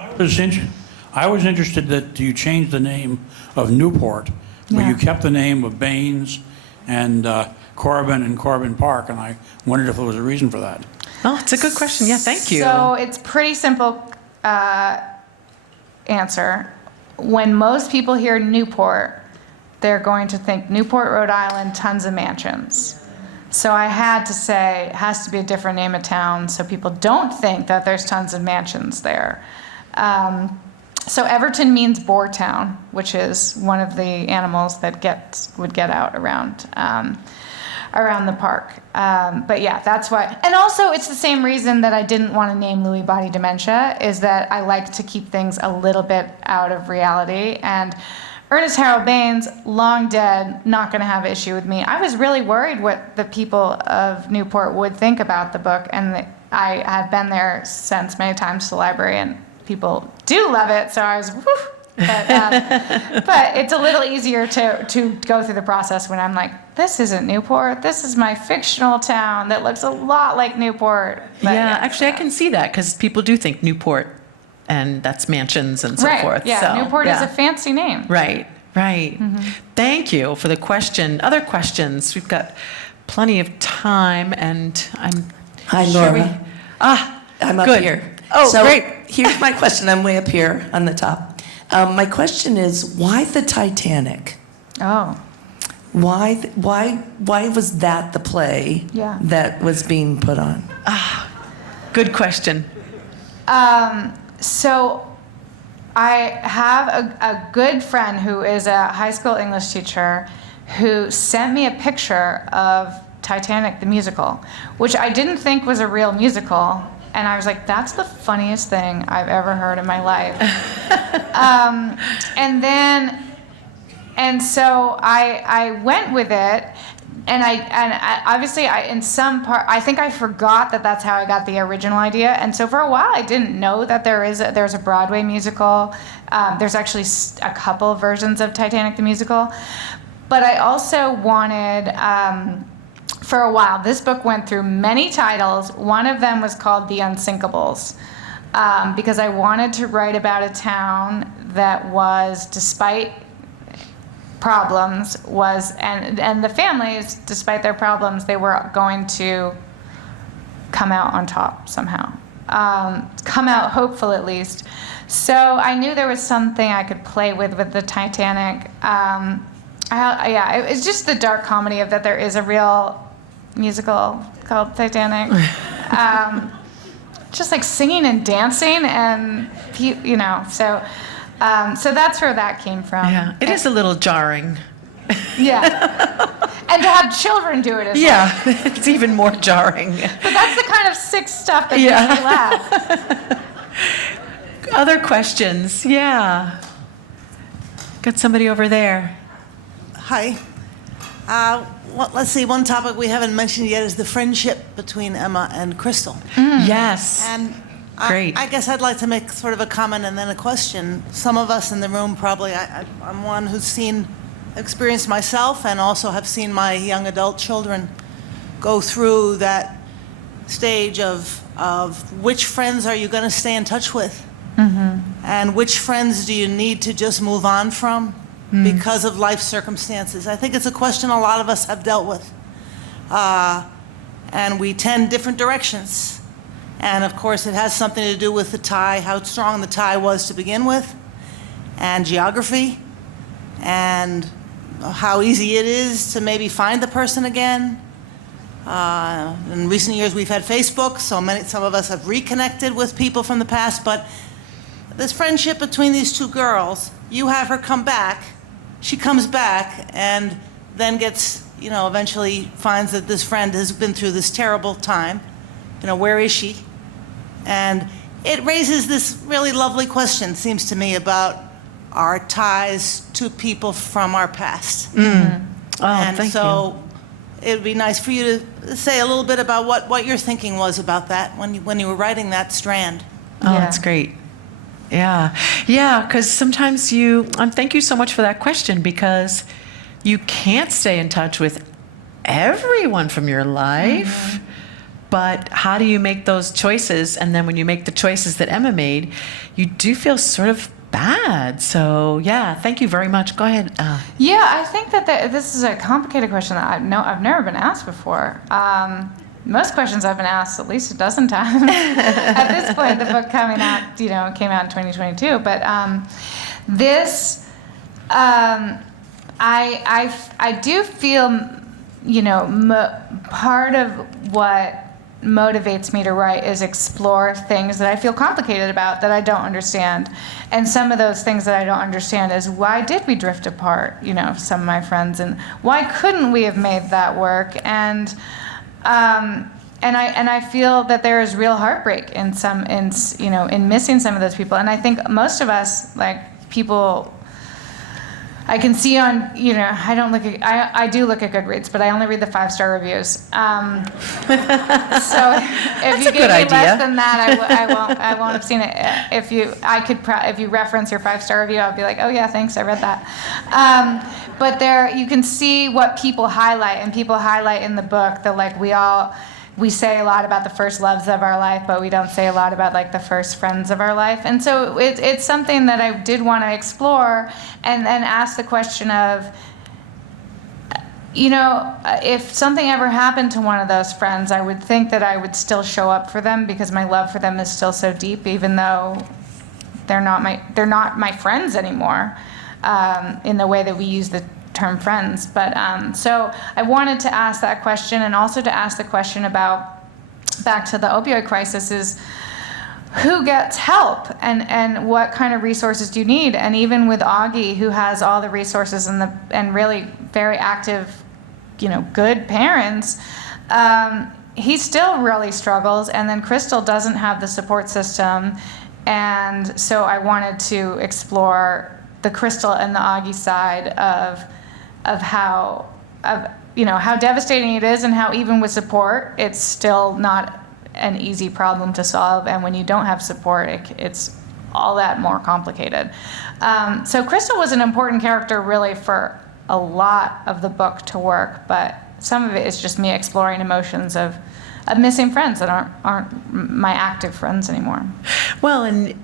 I was interested that you changed the name of Newport, but you kept the name of Baines and Corbin and Corbin Park, and I wondered if there was a reason for that. Oh, it's a good question. Yeah, thank you. So it's pretty simple answer. When most people hear Newport, they're going to think Newport, Rhode Island, tons of mansions. So I had to say it has to be a different name of town so people don't think that there's tons of mansions there. So Everton means boar town, which is one of the animals that would get out around the park. But yeah, that's why. And also, it's the same reason that I didn't want to name Lewy body dementia, is that I like to keep things a little bit out of reality. And Ernest Harold Baines, long dead, not going to have an issue with me. I was really worried what the people of Newport would think about the book, and I have been there since many times to the library, and people do love it, so I was But it's a little easier to go through the process when I'm like, this isn't Newport. This is my fictional town that looks a lot like Newport. But yeah, actually, I can see that because people do think Newport, and that's mansions and so right, forth. yeah, So, Newport is yeah. a fancy name. Right, right. Thank you for the question. Other questions? We've got plenty of time, and I'm. Hi, sure Laura. I'm up good. here. Oh, so great. Here's my question. I'm way up here on the top. My question is, why the Titanic? Oh. Why was that the play Yeah. that was being put on? Good question. So I have a good friend who is a high school English teacher who sent me a picture of Titanic the musical, which I didn't think was a real musical. And I was like, that's the funniest thing I've ever heard in my life. And so I went with it. And I obviously in some part I think I forgot that that's how I got the original idea. And so for a while I didn't know that there's a Broadway musical. There's actually a couple versions of Titanic the musical. But I also wanted for a while, this book went through many titles. One of them was called The Unsinkables, because I wanted to write about a town that was, despite problems, and the families, despite their problems, they were going to come out on top somehow. Come out hopeful at least. So I knew there was something I could play with the Titanic. It's just the dark comedy of that there is a real musical called Titanic. Just like singing and dancing, and so that's where that came from. Yeah, it is a little jarring. Yeah, and to have children do it as well. Yeah, it's even more jarring. But that's the kind of sick stuff that makes me laugh. Other questions? Yeah. Got somebody over there. Hi. Let's see, one topic we haven't mentioned yet is the friendship between Emma and Crystal. Yes. And Great. I guess I'd like to make sort of a comment and then a question. Some of us in the room probably, I'm one who's experienced myself and also have seen my young adult children go through that stage of which friends are you going to stay in touch with? And which friends do you need to just move on from because of life circumstances? I think it's a question a lot of us have dealt with. And we tend different directions. And of course, it has something to do with the tie, how strong the tie was to begin with, and geography, and how easy it is to maybe find the person again. In recent years, we've had Facebook, so some of us have reconnected with people from the past, but this friendship between these two girls, you have her come back, she comes back, and then gets, eventually finds that this friend has been through this terrible time. Where is she? And it raises this really lovely question, seems to me, about our ties to people from our past. Oh, And thank so it would be nice for you to say a little bit about what your thinking was about that when you were writing that strand. Oh, Yeah. that's great. Yeah. Yeah, because sometimes thank you so much for that question, because you can't stay in touch with everyone from your life. But how do you make those choices? And then when you make the choices that Emma made, you do feel sort of bad. So, yeah, thank you very much. Go ahead. Yeah, I think that this is a complicated question that I've never been asked before. Most questions I've been asked at least a dozen times. At this point, the book came out in 2022. But I do feel, part of what motivates me to write is explore things that I feel complicated about, that I don't understand. And some of those things that I don't understand is, why did we drift apart, some of my friends, and why couldn't we have made that work? And I feel that there is real heartbreak in missing some of those people. And I think most of us, like, people I can see on, I don't look at, I do look at Goodreads, but I only read the 5-star reviews. So if you a give good me idea. less than that, I won't have seen it. If you reference your 5-star review, I'll be like, oh yeah, thanks, I read that. But there, you can see what people highlight, and people highlight in the book that like we say a lot about the first loves of our life, but we don't say a lot about like the first friends of our life. And so it's something that I did want to explore, and then ask the question of, if something ever happened to one of those friends, I would think that I would still show up for them because my love for them is still so deep, even though they're not my friends anymore, in the way that we use the term friends. But so I wanted to ask that question, and also to ask the question about, back to the opioid crisis, is who gets help, and what kind of resources do you need? And even with Augie, who has all the resources and really very active, good parents, he still really struggles. And then Crystal doesn't have the support system. And so I wanted to explore the Crystal and the Augie side of how devastating it is, and how even with support, it's still not an easy problem to solve. And when you don't have support, it's all that more complicated. So Crystal was an important character really for a lot of the book to work, but some of it is just me exploring emotions of missing friends that aren't my active friends anymore. Well, and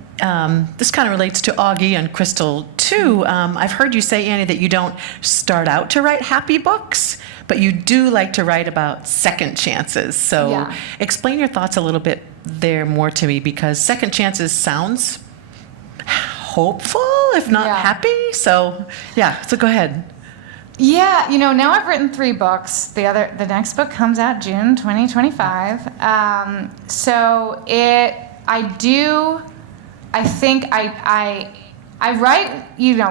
this kind of relates to Augie and Crystal too. I've heard you say, Annie, that you don't start out to write happy books, but you do like to write about second chances. So Yeah. Explain your thoughts a little bit there more to me, because second chances sounds hopeful, if not Yeah. happy. So go ahead. Yeah, now I've written 3 books. The next book comes out June 2025. I think I write,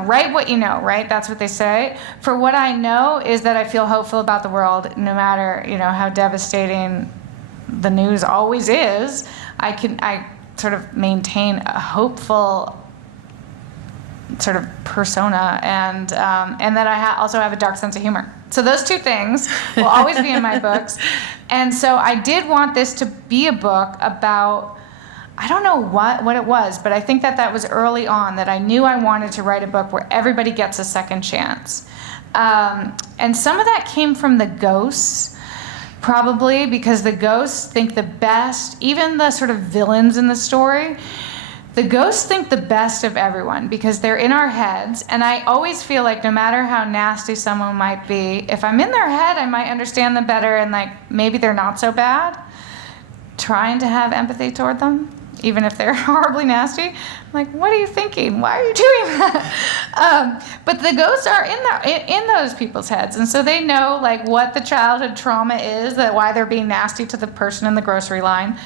write what you know, right? That's what they say. For what I know is that I feel hopeful about the world, no matter, how devastating the news always is. I sort of maintain a hopeful sort of persona, and that I also have a dark sense of humor. So those 2 things will always be in my books. And so I did want this to be a book about, I don't know what it was, but I think that was early on, that I knew I wanted to write a book where everybody gets a second chance. And some of that came from the ghosts, probably, because the ghosts think the best, even the sort of villains in the story, the ghosts think the best of everyone because they're in our heads. And I always feel like no matter how nasty someone might be, if I'm in their head, I might understand them better, and like maybe they're not so bad. Trying to have empathy toward them, even if they're horribly nasty. I'm like, what are you thinking? Why are you doing that? But the ghosts are in those people's heads, and so they know like what the childhood trauma is, that why they're being nasty to the person in the grocery line.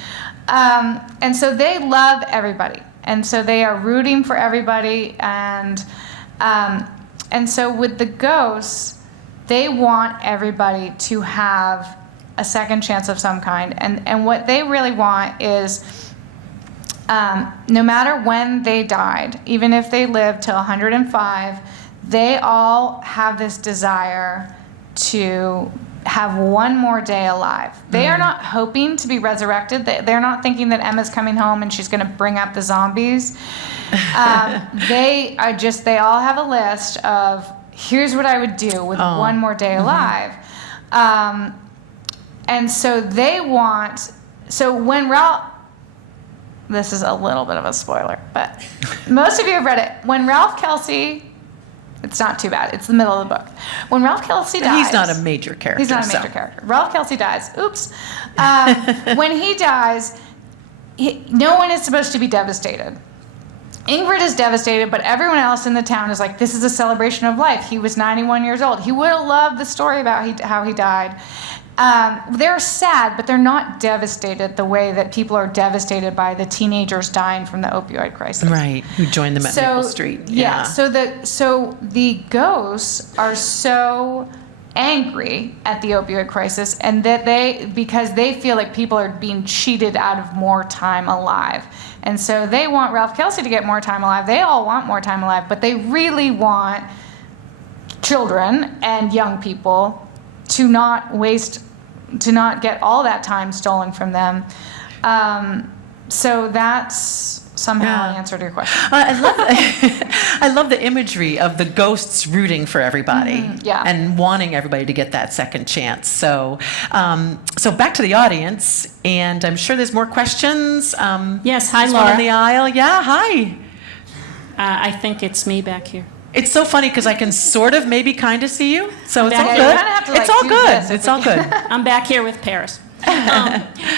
And so they love everybody, and so they are rooting for everybody, and so with the ghosts, they want everybody to have a second chance of some kind, and what they really want is, no matter when they died, even if they lived till 105, they all have this desire to have one more day alive. They are not hoping to be resurrected. They're not thinking that Emma's coming home and she's going to bring up the zombies. They all have a list of, here's what I would do with one more day alive. And so when Ralph, this is a little bit of a spoiler, but most of you have read it. When Ralph Kelsey, it's not too bad. It's the middle of the book. When Ralph Kelsey dies... He's not a major character. He's not a major character. Ralph Kelsey dies. Oops. When he dies, no one is supposed to be devastated. Ingrid is devastated, but everyone else in the town is like, this is a celebration of life. He was 91 years old. He would have loved the story about how he died. They're sad, but they're not devastated the way that people are devastated by the teenagers dying from the opioid crisis. Right, who joined them at Maple Street. Yeah. So the ghosts are so angry at the opioid crisis, and that because they feel like people are being cheated out of more time alive. And so they want Ralph Kelsey to get more time alive. They all want more time alive, but they really want children and young people to not get all that time stolen from them. So that's somehow an answer to your question. I love the imagery of the ghosts rooting for everybody and wanting everybody to get that second chance. So, so back to the audience, and I'm sure there's more questions. Yes, hi, there's Laura. one in the aisle. Yeah, hi. I think it's me back here. It's so funny because I can sort of maybe kind of see you, so it's all Yeah, good. you kinda have to, like, It's all do good. this if It's we all good. I'm back here with Paris.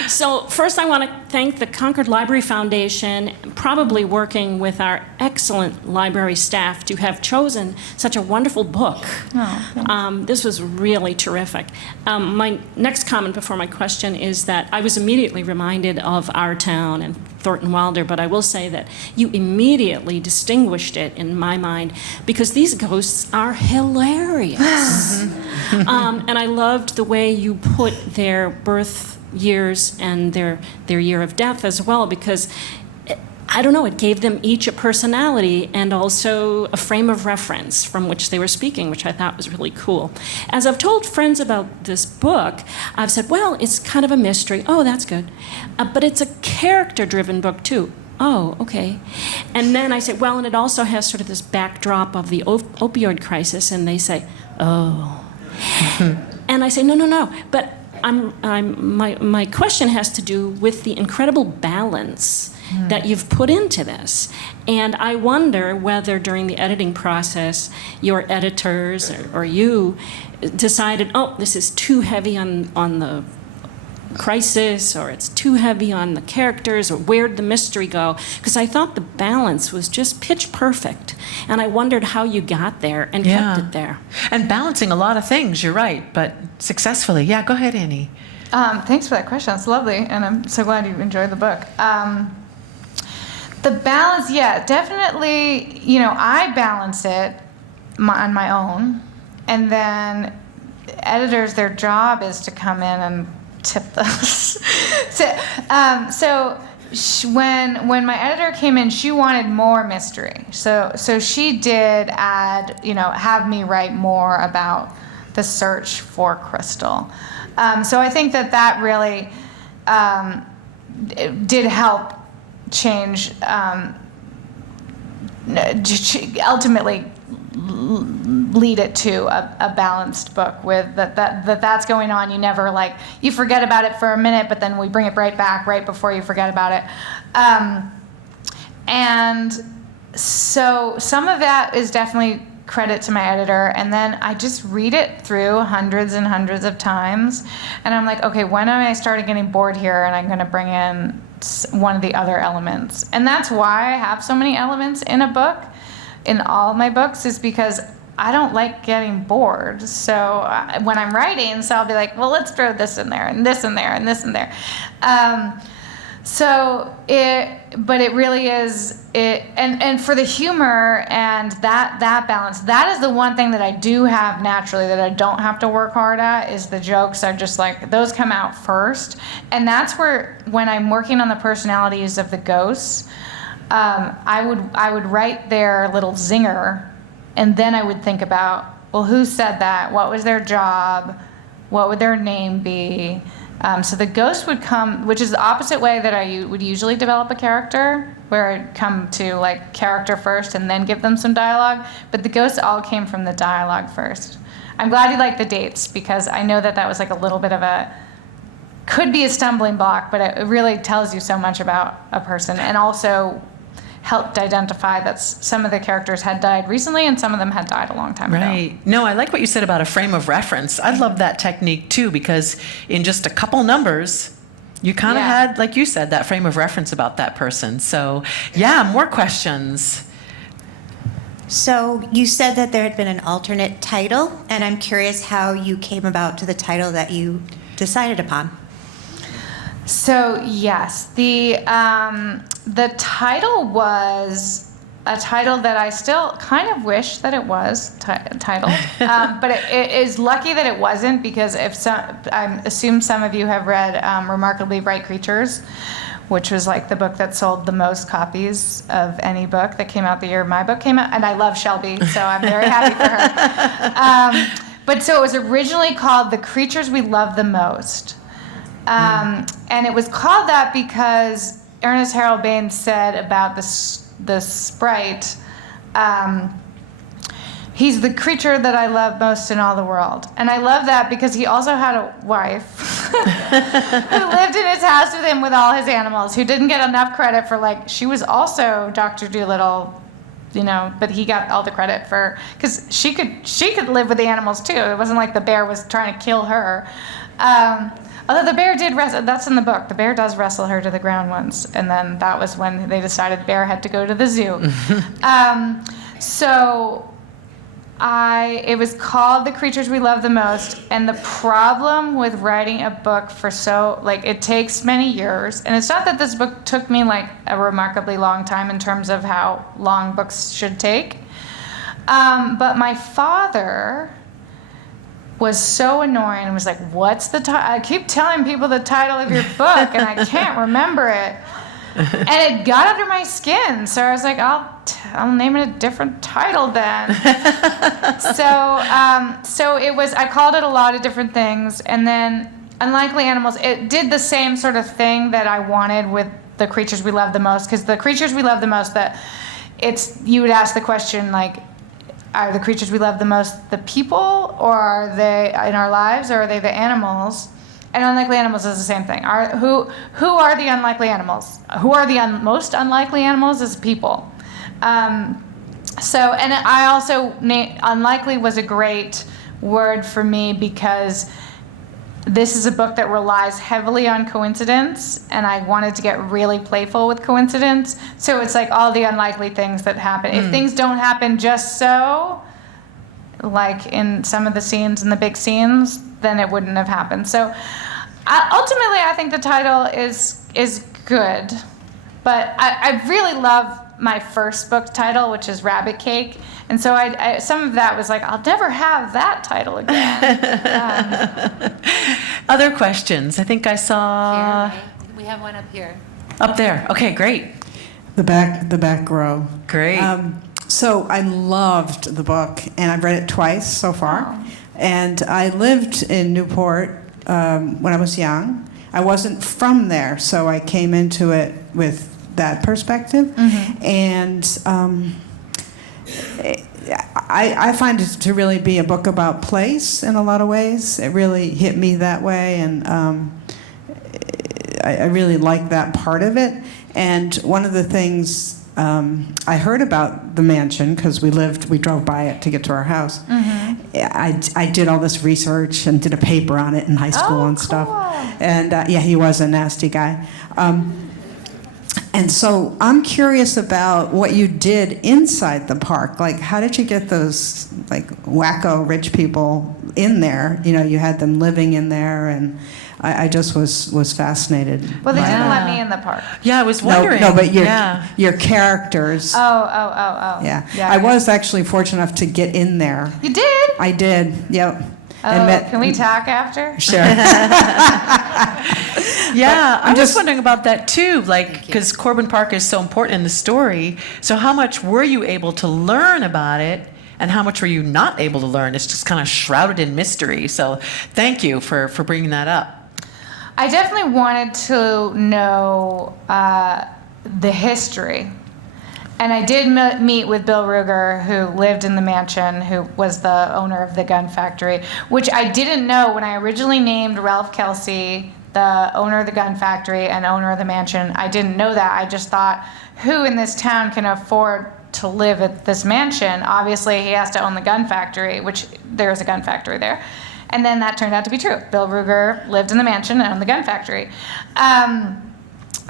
So first I want to thank the Concord Library Foundation, probably working with our excellent library staff to have chosen such a wonderful book. This was really terrific. My next comment before my question is that I was immediately reminded of our town and Thornton Wilder, but I will say that you immediately distinguished it in my mind because these ghosts are hilarious. And I loved the way you put their birth years and their year of death as well, because I don't know, it gave them each a personality and also a frame of reference from which they were speaking, which I thought was really cool. As I've told friends about this book, I've said, well, it's kind of a mystery. Oh, that's good. But it's a character-driven book, too. Oh, okay. And then I say, well, and it also has sort of this backdrop of the opioid crisis, and they say, oh. And I say, no, but my question has to do with the incredible balance that you've put into this. And I wonder whether during the editing process, your editors or you decided, oh, this is too heavy on the crisis, or it's too heavy on the characters, or where'd the mystery go? Because I thought the balance was just pitch perfect. And I wondered how you got there and kept it there. And balancing a lot of things, you're right, but successfully. Yeah, go ahead, Annie. Thanks for that question. That's lovely, and I'm so glad you enjoyed the book. The balance, definitely, I balance it on my own, and then editors, their job is to come in and tip those. When my editor came in, she wanted more mystery. So she did add, have me write more about the search for Crystal. So I think that really did help change, ultimately lead it to a balanced book with that's going on. You never you forget about it for a minute, but then we bring it right back right before you forget about it. And so some of that is definitely credit to my editor, and then I just read it through hundreds and hundreds of times, and I'm like, okay, when am I starting getting bored here, and I'm going to bring in one of the other elements. And that's why I have so many elements in a book, in all of my books, is because I don't like getting bored. So when I'm writing, I'll be like, well, let's throw this in there, and this in there, and this in there. But it really is it, and for the humor and that balance, that is the one thing that I do have naturally that I don't have to work hard at, is the jokes are just those come out first, and that's where when I'm working on the personalities of the ghosts, I would write their little zinger, and then I would think about, well, who said that? What was their job? What would their name be? So the ghost would come, which is the opposite way that I would usually develop a character, where I'd come to character first and then give them some dialogue. But the ghosts all came from the dialogue first. I'm glad you like the dates, because I know that was a little bit of could be a stumbling block, but it really tells you so much about a person, and also helped identify that some of the characters had died recently and some of them had died a long time ago. Right. No, I like what you said about a frame of reference. I love that technique too, because in just a couple numbers, you kind of had, like you said, that frame of reference about that person. So, yeah, more questions. So you said that there had been an alternate title, and I'm curious how you came about to the title that you decided upon. So yes, the title was a title that I still kind of wish that it was titled, but it is lucky that it wasn't, because I assume some of you have read Remarkably Bright Creatures, which was like the book that sold the most copies of any book that came out the year my book came out. And I love Shelby, so I'm very happy for her. But so it was originally called The Creatures We Love the Most. And it was called that because Ernest Harold Baines said about the Sprite, he's the creature that I love most in all the world. And I love that because he also had a wife who lived in his house with him with all his animals, who didn't get enough credit for, like, she was also Dr. Dolittle, you know, but he got all the credit for, because she could live with the animals too. It wasn't like the bear was trying to kill her. Although the bear did wrestle, that's in the book. The bear does wrestle her to the ground once, and then that was when they decided the bear had to go to the zoo. It was called The Creatures We Love the Most, and the problem with writing a book it takes many years, and it's not that this book took me like a remarkably long time in terms of how long books should take, but my father was so annoying and was like, what's the title? I keep telling people the title of your book, and I can't remember it. And it got under my skin, so I was like, I'll name it a different title then. So it was, I called it a lot of different things, and then Unlikely Animals, it did the same sort of thing that I wanted with The Creatures We Love the Most, because The Creatures We Love the Most, you would ask the question, like, are the creatures we love the most the people, or are they in our lives, or are they the animals? And Unlikely Animals is the same thing. Who are the unlikely animals? Who are the most unlikely animals is people. And I also, unlikely was a great word for me because this is a book that relies heavily on coincidence, and I wanted to get really playful with coincidence. So it's like all the unlikely things that happen. If things don't happen just so, like in some of the scenes, in the big scenes, then it wouldn't have happened. So ultimately, I think the title is good, but I really love my first book title, which is Rabbit Cake, and so I some of that was like, I'll never have that title again. Other questions? I think I saw Here, we have one up here. up there. Okay, great. The back row. Great. So I loved the book, and I've read it twice so far. Oh. And I lived in Newport when I was young. I wasn't from there, so I came into it with that perspective. Mm-hmm. And I find it to really be a book about place in a lot of ways. It really hit me that way, and I really like that part of it. And one of the things I heard about the mansion, because we drove by it to get to our house. Mm-hmm. I did all this research and did a paper on it in high school and stuff. And yeah, he was a nasty guy. And so I'm curious about what you did inside the park. Like, how did you get those like wacko rich people in there? You know, you had them living in there, and I just was fascinated. Well, they by didn't that. let me in the park. Yeah, I was wondering. No, but yeah. your characters. Oh. Yeah. Yeah, I was actually fortunate enough to get in there. You did? I did. Yep. Can we talk after? Sure. Yeah, I'm just wondering about that too, like, because Corbin Park is so important in the story. So how much were you able to learn about it, and how much were you not able to learn? It's just kind of shrouded in mystery. So thank you for bringing that up. I definitely wanted to know the history. And I did meet with Bill Ruger, who lived in the mansion, who was the owner of the gun factory, which I didn't know when I originally named Ralph Kelsey the owner of the gun factory and owner of the mansion. I didn't know that. I just thought, who in this town can afford to live at this mansion? Obviously, he has to own the gun factory, which there is a gun factory there. And then that turned out to be true. Bill Ruger lived in the mansion and owned the gun factory.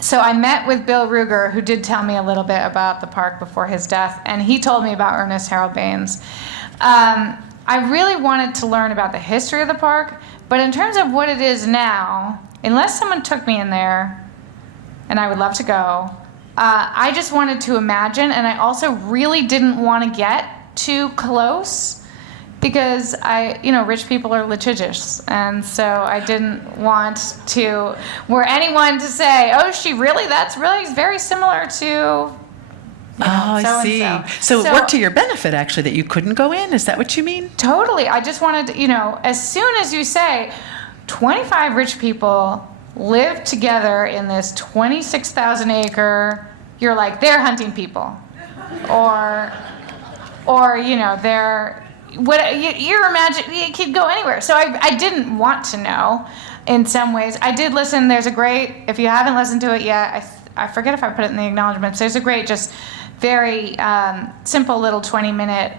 So I met with Bill Ruger, who did tell me a little bit about the park before his death, and he told me about Ernest Harold Baines. I really wanted to learn about the history of the park, but in terms of what it is now, unless someone took me in there, and I would love to go, I just wanted to imagine, and I also really didn't want to get too close, because rich people are litigious, and so I didn't want to, were anyone to say, oh, that's really very similar to, I see. so-and-so. So it worked to your benefit, actually, that you couldn't go in? Is that what you mean? Totally. I just wanted to, as soon as you say 25 rich people live together in this 26,000 acre, you're like, they're hunting people. Or they're, your imagine, it could go anywhere. So I didn't want to know in some ways. I did listen. There's a great, if you haven't listened to it yet, I forget if I put it in the acknowledgments. There's a great, just very simple little 20-minute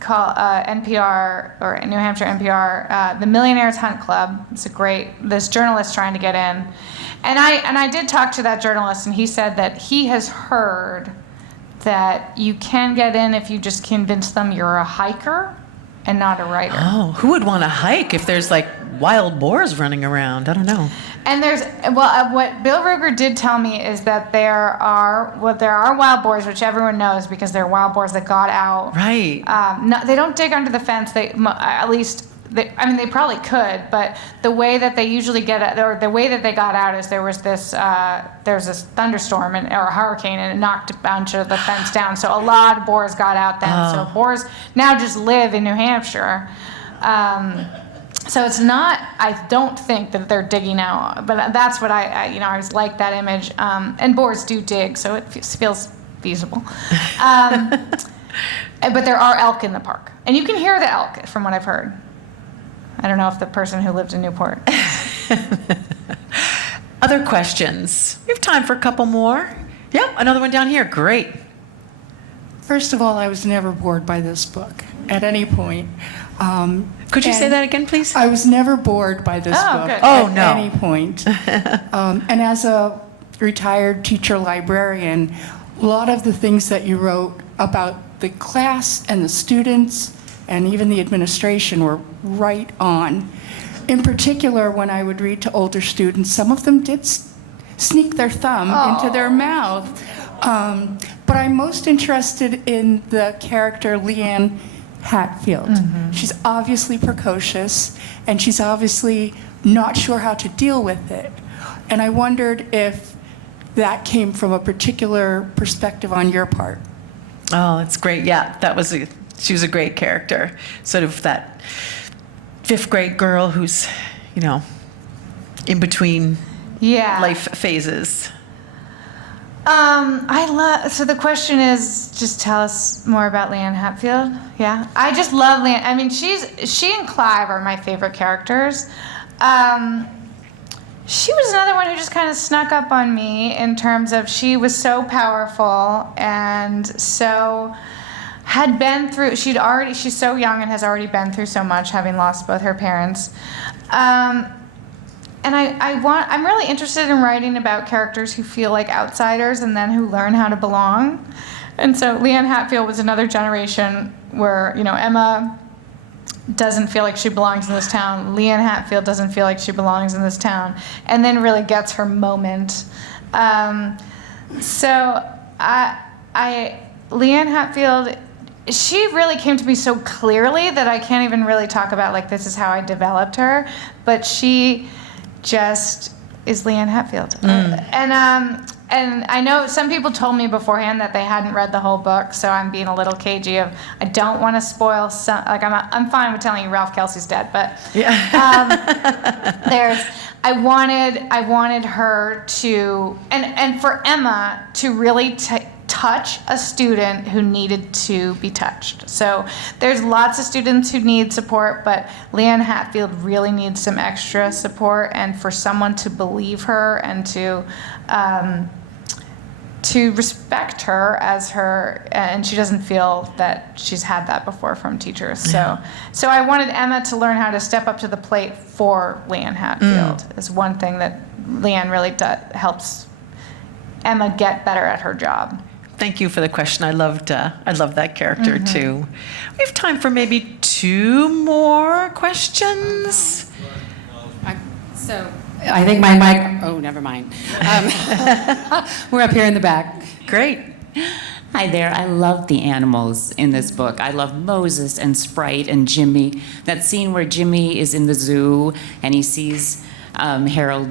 call NPR or New Hampshire NPR, the Millionaires Hunt Club. It's this journalist trying to get in, and I did talk to that journalist, and he said that he has heard that you can get in if you just convince them you're a hiker and not a writer. Oh, who would want to hike if there's like wild boars running around? I don't know. And what Bill Ruger did tell me is that there are wild boars, which everyone knows because they're wild boars that got out. Right. No, they don't dig under the fence. They probably could, but the way that they usually or the way that they got out is there was this thunderstorm or a hurricane, and it knocked a bunch of the fence down. So a lot of boars got out then. Oh. So boars now just live in New Hampshire. So it's not, I don't think that they're digging out, but that's what I was like that image. And boars do dig, so it feels feasible. But there are elk in the park. And you can hear the elk, from what I've heard. I don't know if the person who lived in Newport. Other questions? We have time for a couple more. Yep, another one down here. Great. First of all, I was never bored by this book at any point. Could you say that again, please? I was never bored by this book good. at any point. And as a retired teacher librarian, a lot of the things that you wrote about the class and the students and even the administration were right on. In particular, when I would read to older students, some of them did sneak their thumb into their mouth. But I'm most interested in the character Leanne Hatfield. Mm-hmm. She's obviously precocious, and she's obviously not sure how to deal with it. And I wondered if that came from a particular perspective on your part. Oh, that's great. Yeah, she was a great character. Sort of that fifth grade girl who's, in between life phases. So the question is, just tell us more about Leanne Hatfield. Yeah, I just love Leanne. I mean, she and Clive are my favorite characters. She was another one who just kind of snuck up on me in terms of she was so powerful and so had been through. She's so young and has already been through so much, having lost both her parents. And I'm really interested in writing about characters who feel like outsiders and then who learn how to belong. And so Leanne Hatfield was another generation where, Emma doesn't feel like she belongs in this town. Leanne Hatfield doesn't feel like she belongs in this town, and then really gets her moment. Leanne Hatfield, she really came to me so clearly that I can't even really talk about like this is how I developed her, but she just is Leanne Hatfield. And I know some people told me beforehand that they hadn't read the whole book, so I'm being a little cagey of I don't want to spoil some. Like I'm fine with telling you Ralph Kelsey's dead, but I wanted her to and for Emma to really touch a student who needed to be touched. So there's lots of students who need support, but Leanne Hatfield really needs some extra support, and for someone to believe her and to respect her as her, and she doesn't feel that she's had that before from teachers. So I wanted Emma to learn how to step up to the plate for Leanne Hatfield is one thing that Leanne really helps Emma get better at her job. Thank you for the question. I loved that character too. We have time for maybe 2 more questions. I think my mic. Oh, never mind. We're up here in the back. Great. Hi there. I love the animals in this book. I love Moses and Sprite and Jimmy. That scene where Jimmy is in the zoo and he sees Harold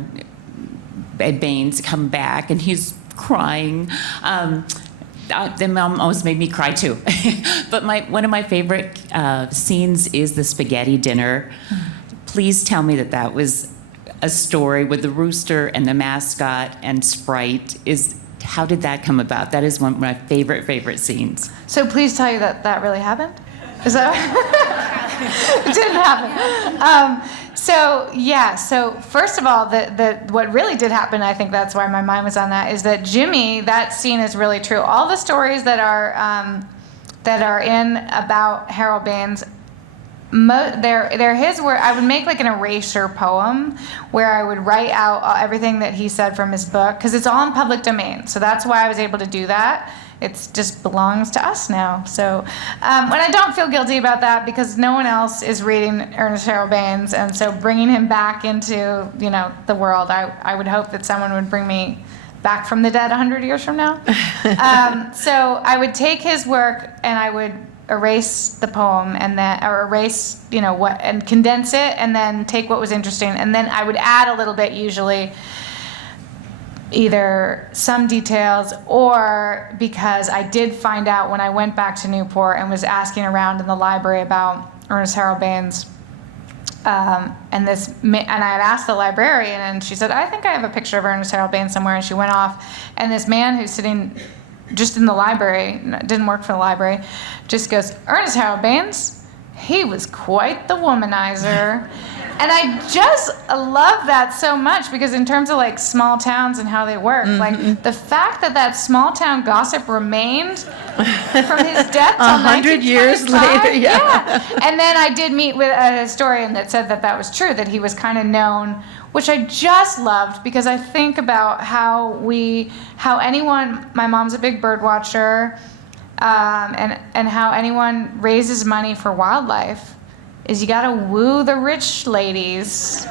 Baines come back and he's crying. That almost made me cry too. But one of my favorite scenes is the spaghetti dinner. Please tell me that was a story with the rooster and the mascot and Sprite. How did that come about? That is one of my favorite scenes. So please tell you that really happened? Is that it didn't happen. So first of all, what really did happen, I think that's why my mind was on that, is that Jimmy, that scene is really true. All the stories that are in about Harold Baines, they're his, where I would make like an eraser poem where I would write out everything that he said from his book, because it's all in public domain. So that's why I was able to do that. It just belongs to us now. So, and I don't feel guilty about that because no one else is reading Ernest Harold Baines, and so bringing him back into the world, I would hope that someone would bring me back from the dead 100 years from now. So I would take his work and I would erase the poem and condense it, and then take what was interesting, and then I would add a little bit, usually either some details, or because I did find out when I went back to Newport and was asking around in the library about Ernest Harold Baines, and I had asked the librarian, and she said, I think I have a picture of Ernest Harold Baines somewhere, and she went off, and this man who's sitting just in the library, didn't work for the library, just goes, Ernest Harold Baines, he was quite the womanizer. And I just love that so much, because in terms of like small towns and how they work, like the fact that small town gossip remained from his death till 100 years later, yeah. And then I did meet with a historian that said that was true, that he was kind of known, which I just loved, because I think about how anyone, my mom's a big bird watcher, and how anyone raises money for wildlife is you gotta woo the rich ladies.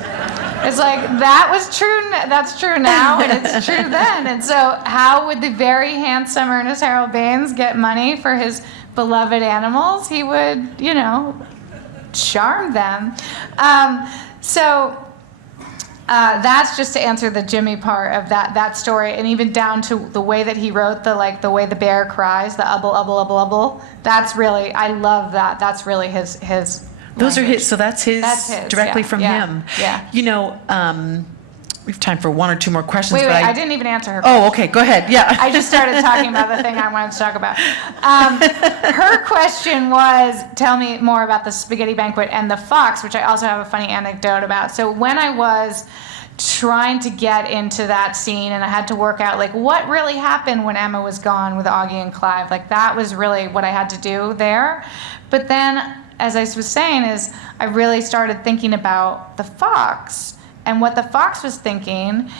It's like, that's true now, and it's true then. And so how would the very handsome Ernest Harold Baines get money for his beloved animals? He would, charm them. That's just to answer the Jimmy part of that story, and even down to the way that he wrote the way the bear cries, the ubble, ubble, ubble, ubble. That's really, I love that. That's really his Those language. are his, so that's his directly from him. Yeah. We have time for one or two more questions. Wait, but I didn't even answer her question. Oh, okay, go ahead, yeah. I just started talking about the thing I wanted to talk about. Her question was, tell me more about the spaghetti banquet and the fox, which I also have a funny anecdote about. So when I was trying to get into that scene, and I had to work out, like, what really happened when Emma was gone with Augie and Clive, like, that was really what I had to do there. But then, as I was saying, is I really started thinking about the fox and what the fox was thinking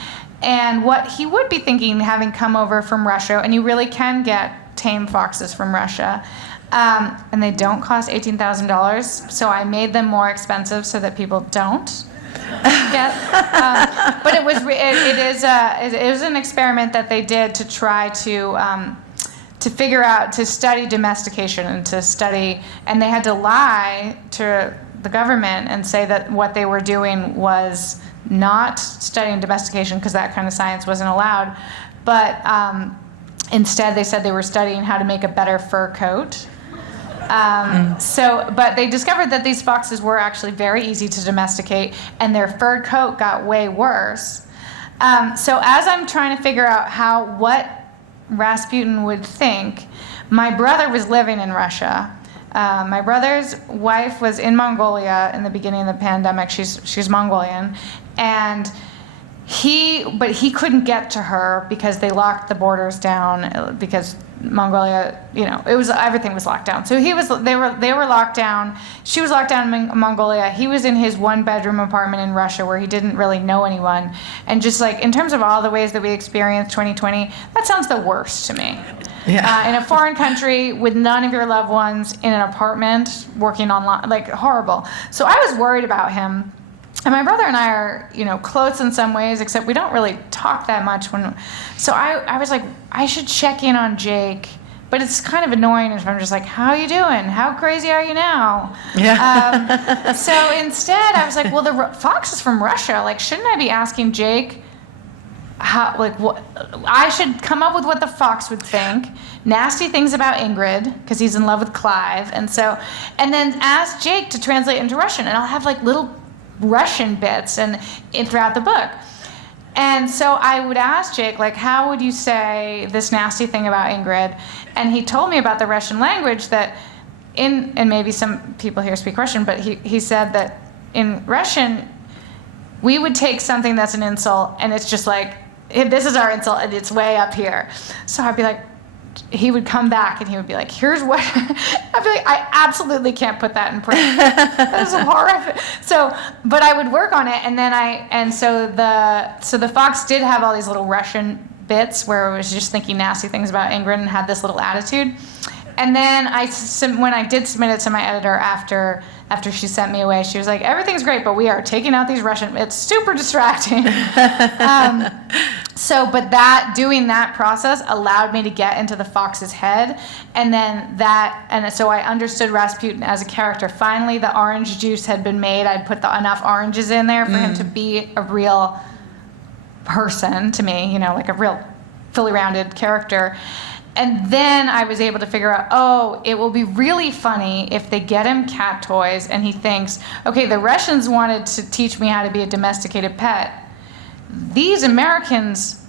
and what he would be thinking having come over from Russia. And you really can get tame foxes from Russia. And they don't cost $18,000, so I made them more expensive so that people don't get. But it was an experiment that they did to try to figure out, to study domestication and and they had to lie to the government and say that what they were doing was not studying domestication, because that kind of science wasn't allowed, but instead they said they were studying how to make a better fur coat. But they discovered that these foxes were actually very easy to domesticate, and their fur coat got way worse. So as I'm trying to figure out what Rasputin would think, my brother was living in Russia. My brother's wife was in Mongolia in the beginning of the pandemic. She's Mongolian, and he couldn't get to her because they locked the borders down, because Mongolia, everything was locked down. So they were locked down. She was locked down in Mongolia. He was in his 1-bedroom apartment in Russia where he didn't really know anyone. And just like in terms of all the ways that we experienced 2020, that sounds the worst to me. Yeah. In a foreign country with none of your loved ones, in an apartment working online, like horrible. So I was worried about him. And my brother and I are, close in some ways, except we don't really talk that much. So I was like, I should check in on Jake but it's kind of annoying if I'm just like, how are you doing? How crazy are you now? Yeah. So instead, I was like, well, the fox is from Russia. Like, shouldn't I be asking Jake how, like, what? I should come up with what the fox would think. Nasty things about Ingrid, because he's in love with Clive. And then ask Jake to translate into Russian. And I'll have, like, little Russian bits throughout the book. And so I would ask Jake, like, how would you say this nasty thing about Ingrid? And he told me about the Russian language that and maybe some people here speak Russian, but he said that in Russian, we would take something that's an insult and it's just like, this is our insult and it's way up here. So I'd be like, he would come back and he would be like, here's what, I'd be like, I absolutely can't put that in print. That is horrific. So, but I would work on it, and so the fox did have all these little Russian bits where it was just thinking nasty things about Ingrid and had this little attitude. And then when I did submit it to my editor after she sent me away, she was like, everything's great, but we are taking out these Russian, it's super distracting. But doing that process allowed me to get into the fox's head. And so I understood Rasputin as a character. Finally, the orange juice had been made. I'd put enough oranges in there for him to be a real person to me, like a real fully rounded character. And then I was able to figure out, it will be really funny if they get him cat toys and he thinks, okay, the Russians wanted to teach me how to be a domesticated pet. These Americans,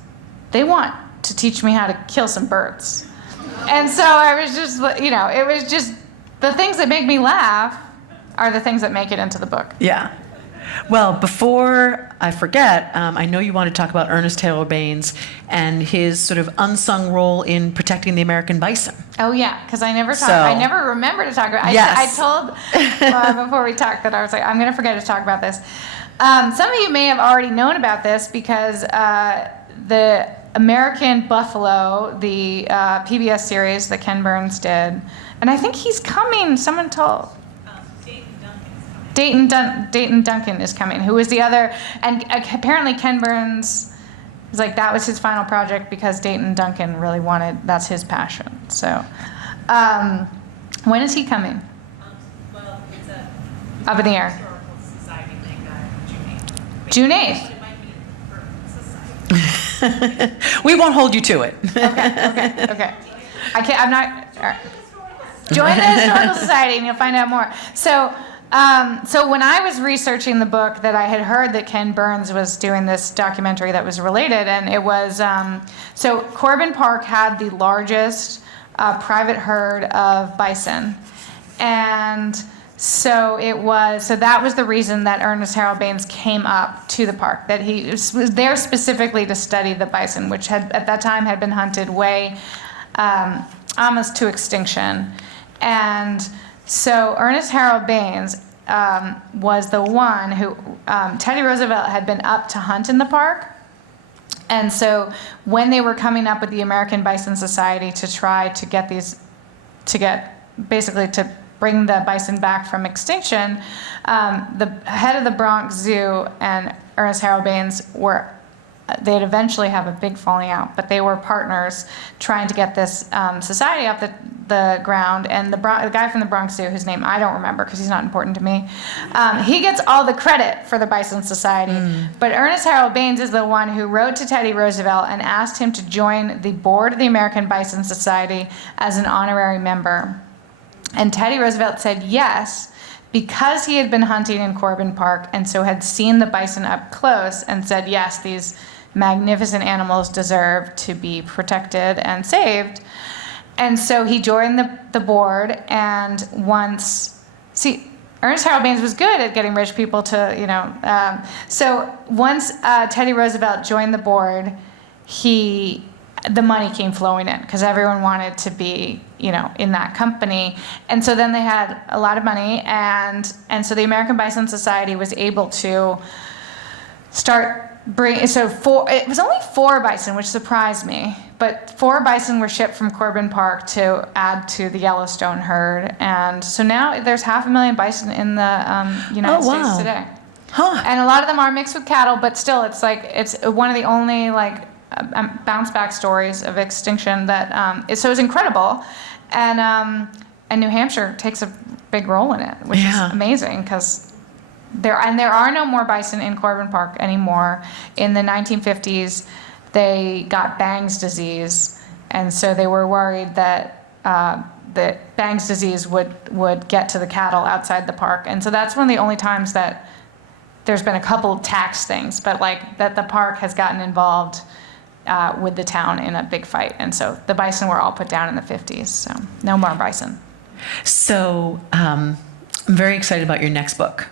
they want to teach me how to kill some birds. And so I was just, it was just, the things that make me laugh are the things that make it into the book. Yeah. Well, before I forget, I know you want to talk about Ernest Taylor Baines and his sort of unsung role in protecting the American bison. Oh yeah, because I never remember to talk about it. Yes. I told before we talked that I was like, I'm going to forget to talk about this. Some of you may have already known about this because the American Buffalo, the PBS series that Ken Burns did, and I think he's coming. Someone told. Dayton Duncan is coming, who was the other, and apparently Ken Burns was like, that was his final project because Dayton Duncan really that's his passion. So, when is he coming? Well, it's up in the air. Historical Society thing, June 8th. We won't hold you to it. Okay. I'm not. All right. Join the Historical Society and you'll find out more. So when I was researching the book, that I had heard that Ken Burns was doing this documentary that was related, and it was so Corbin Park had the largest private herd of bison, and so that was the reason that Ernest Harold Baines came up to the park, that he was there specifically to study the bison, which had at that time had been hunted way almost to extinction. And so Ernest Harold Baines was the one who Teddy Roosevelt had been up to hunt in the park. And so when they were coming up with the American Bison Society to try to to bring the bison back from extinction, the head of the Bronx Zoo and Ernest Harold Baines they'd eventually have a big falling out, but they were partners trying to get this society off the ground. And the guy from the Bronx Zoo, whose name I don't remember because he's not important to me, he gets all the credit for the Bison Society. But Ernest Harold Baines is the one who wrote to Teddy Roosevelt and asked him to join the board of the American Bison Society as an honorary member. And Teddy Roosevelt said yes, because he had been hunting in Corbin Park and so had seen the bison up close and said, yes, these magnificent animals deserve to be protected and saved. And so he joined the board, and Ernest Harold Baines was good at getting rich people to, so once Teddy Roosevelt joined the board, the money came flowing in because everyone wanted to be, in that company. And so then they had a lot of money, and so the American Bison Society was able to start it was only 4 bison, which surprised me, but 4 bison were shipped from Corbin Park to add to the Yellowstone herd. And so now there's 500,000 bison in the United States today. Huh. And a lot of them are mixed with cattle, but still it's one of the only bounce back stories of extinction that so it's incredible, and New Hampshire takes a big role in it, which is amazing because there are no more bison in Corbin Park anymore. In the 1950s, they got Bang's disease, and so they were worried that Bang's disease would get to the cattle outside the park, and so that's one of the only times that there's been a couple of tax things, but like that the park has gotten involved with the town in a big fight, and so the bison were all put down in the 50s, so no more bison. So I'm very excited about your next book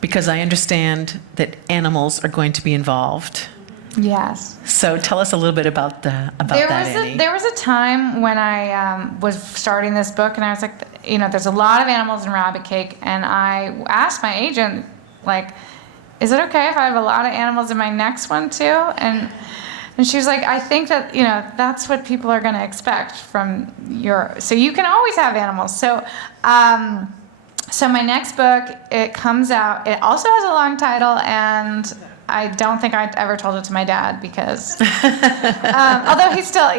because I understand that animals are going to be involved. Yes. So tell us a little bit about that, Annie. There was a time when I was starting this book, and I was like, there's a lot of animals in Rabbit Cake, and I asked my agent, like, is it okay if I have a lot of animals in my next one too? And she was like, I think that, that's what people are going to expect from so you can always have animals. So, so my next book, it comes out, it also has a long title, and I don't think I'd ever told it to my dad because, although he's still,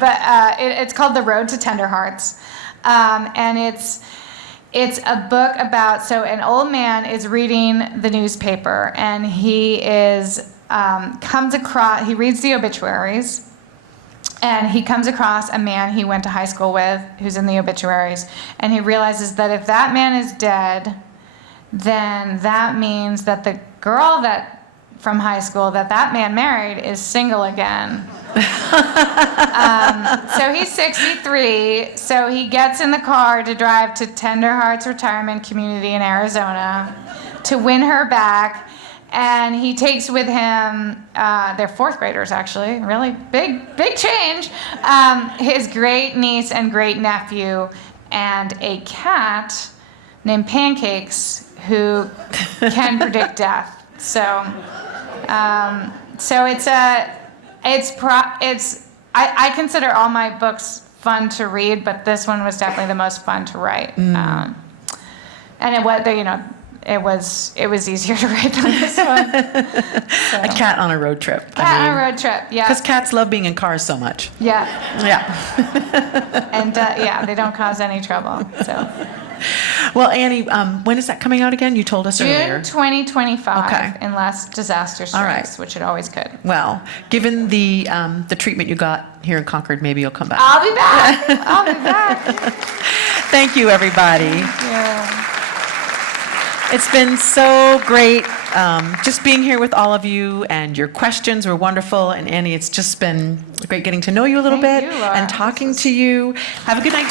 but it's called The Road to Tender Hearts. And it's a book about, so an old man is reading the newspaper, and he reads the obituaries, and he comes across a man he went to high school with who's in the obituaries, and he realizes that if that man is dead, then that means that the girl from high school that man married is single again. So he's 63, so he gets in the car to drive to Tender Hearts Retirement Community in Arizona to win her back, and he takes with him, they're fourth graders actually, really big change, his great niece and great nephew, and a cat named Pancakes who can predict death. So I consider all my books fun to read, but this one was definitely the most fun to write. And it was easier to write than this one. So. A cat on a road trip. On a road trip, yeah. Because cats love being in cars so much. Yeah. Yeah. And they don't cause any trouble. So. Well, Annie, when is that coming out again? You told us earlier. June 2025, okay. Unless disaster strikes, which it always could. Well, given the treatment you got here in Concord, maybe you'll come back. I'll be back. Thank you, everybody. Thank you. It's been so great just being here with all of you, and your questions were wonderful. And Annie, it's just been great getting to know you a little bit and talking to you. Have a good night.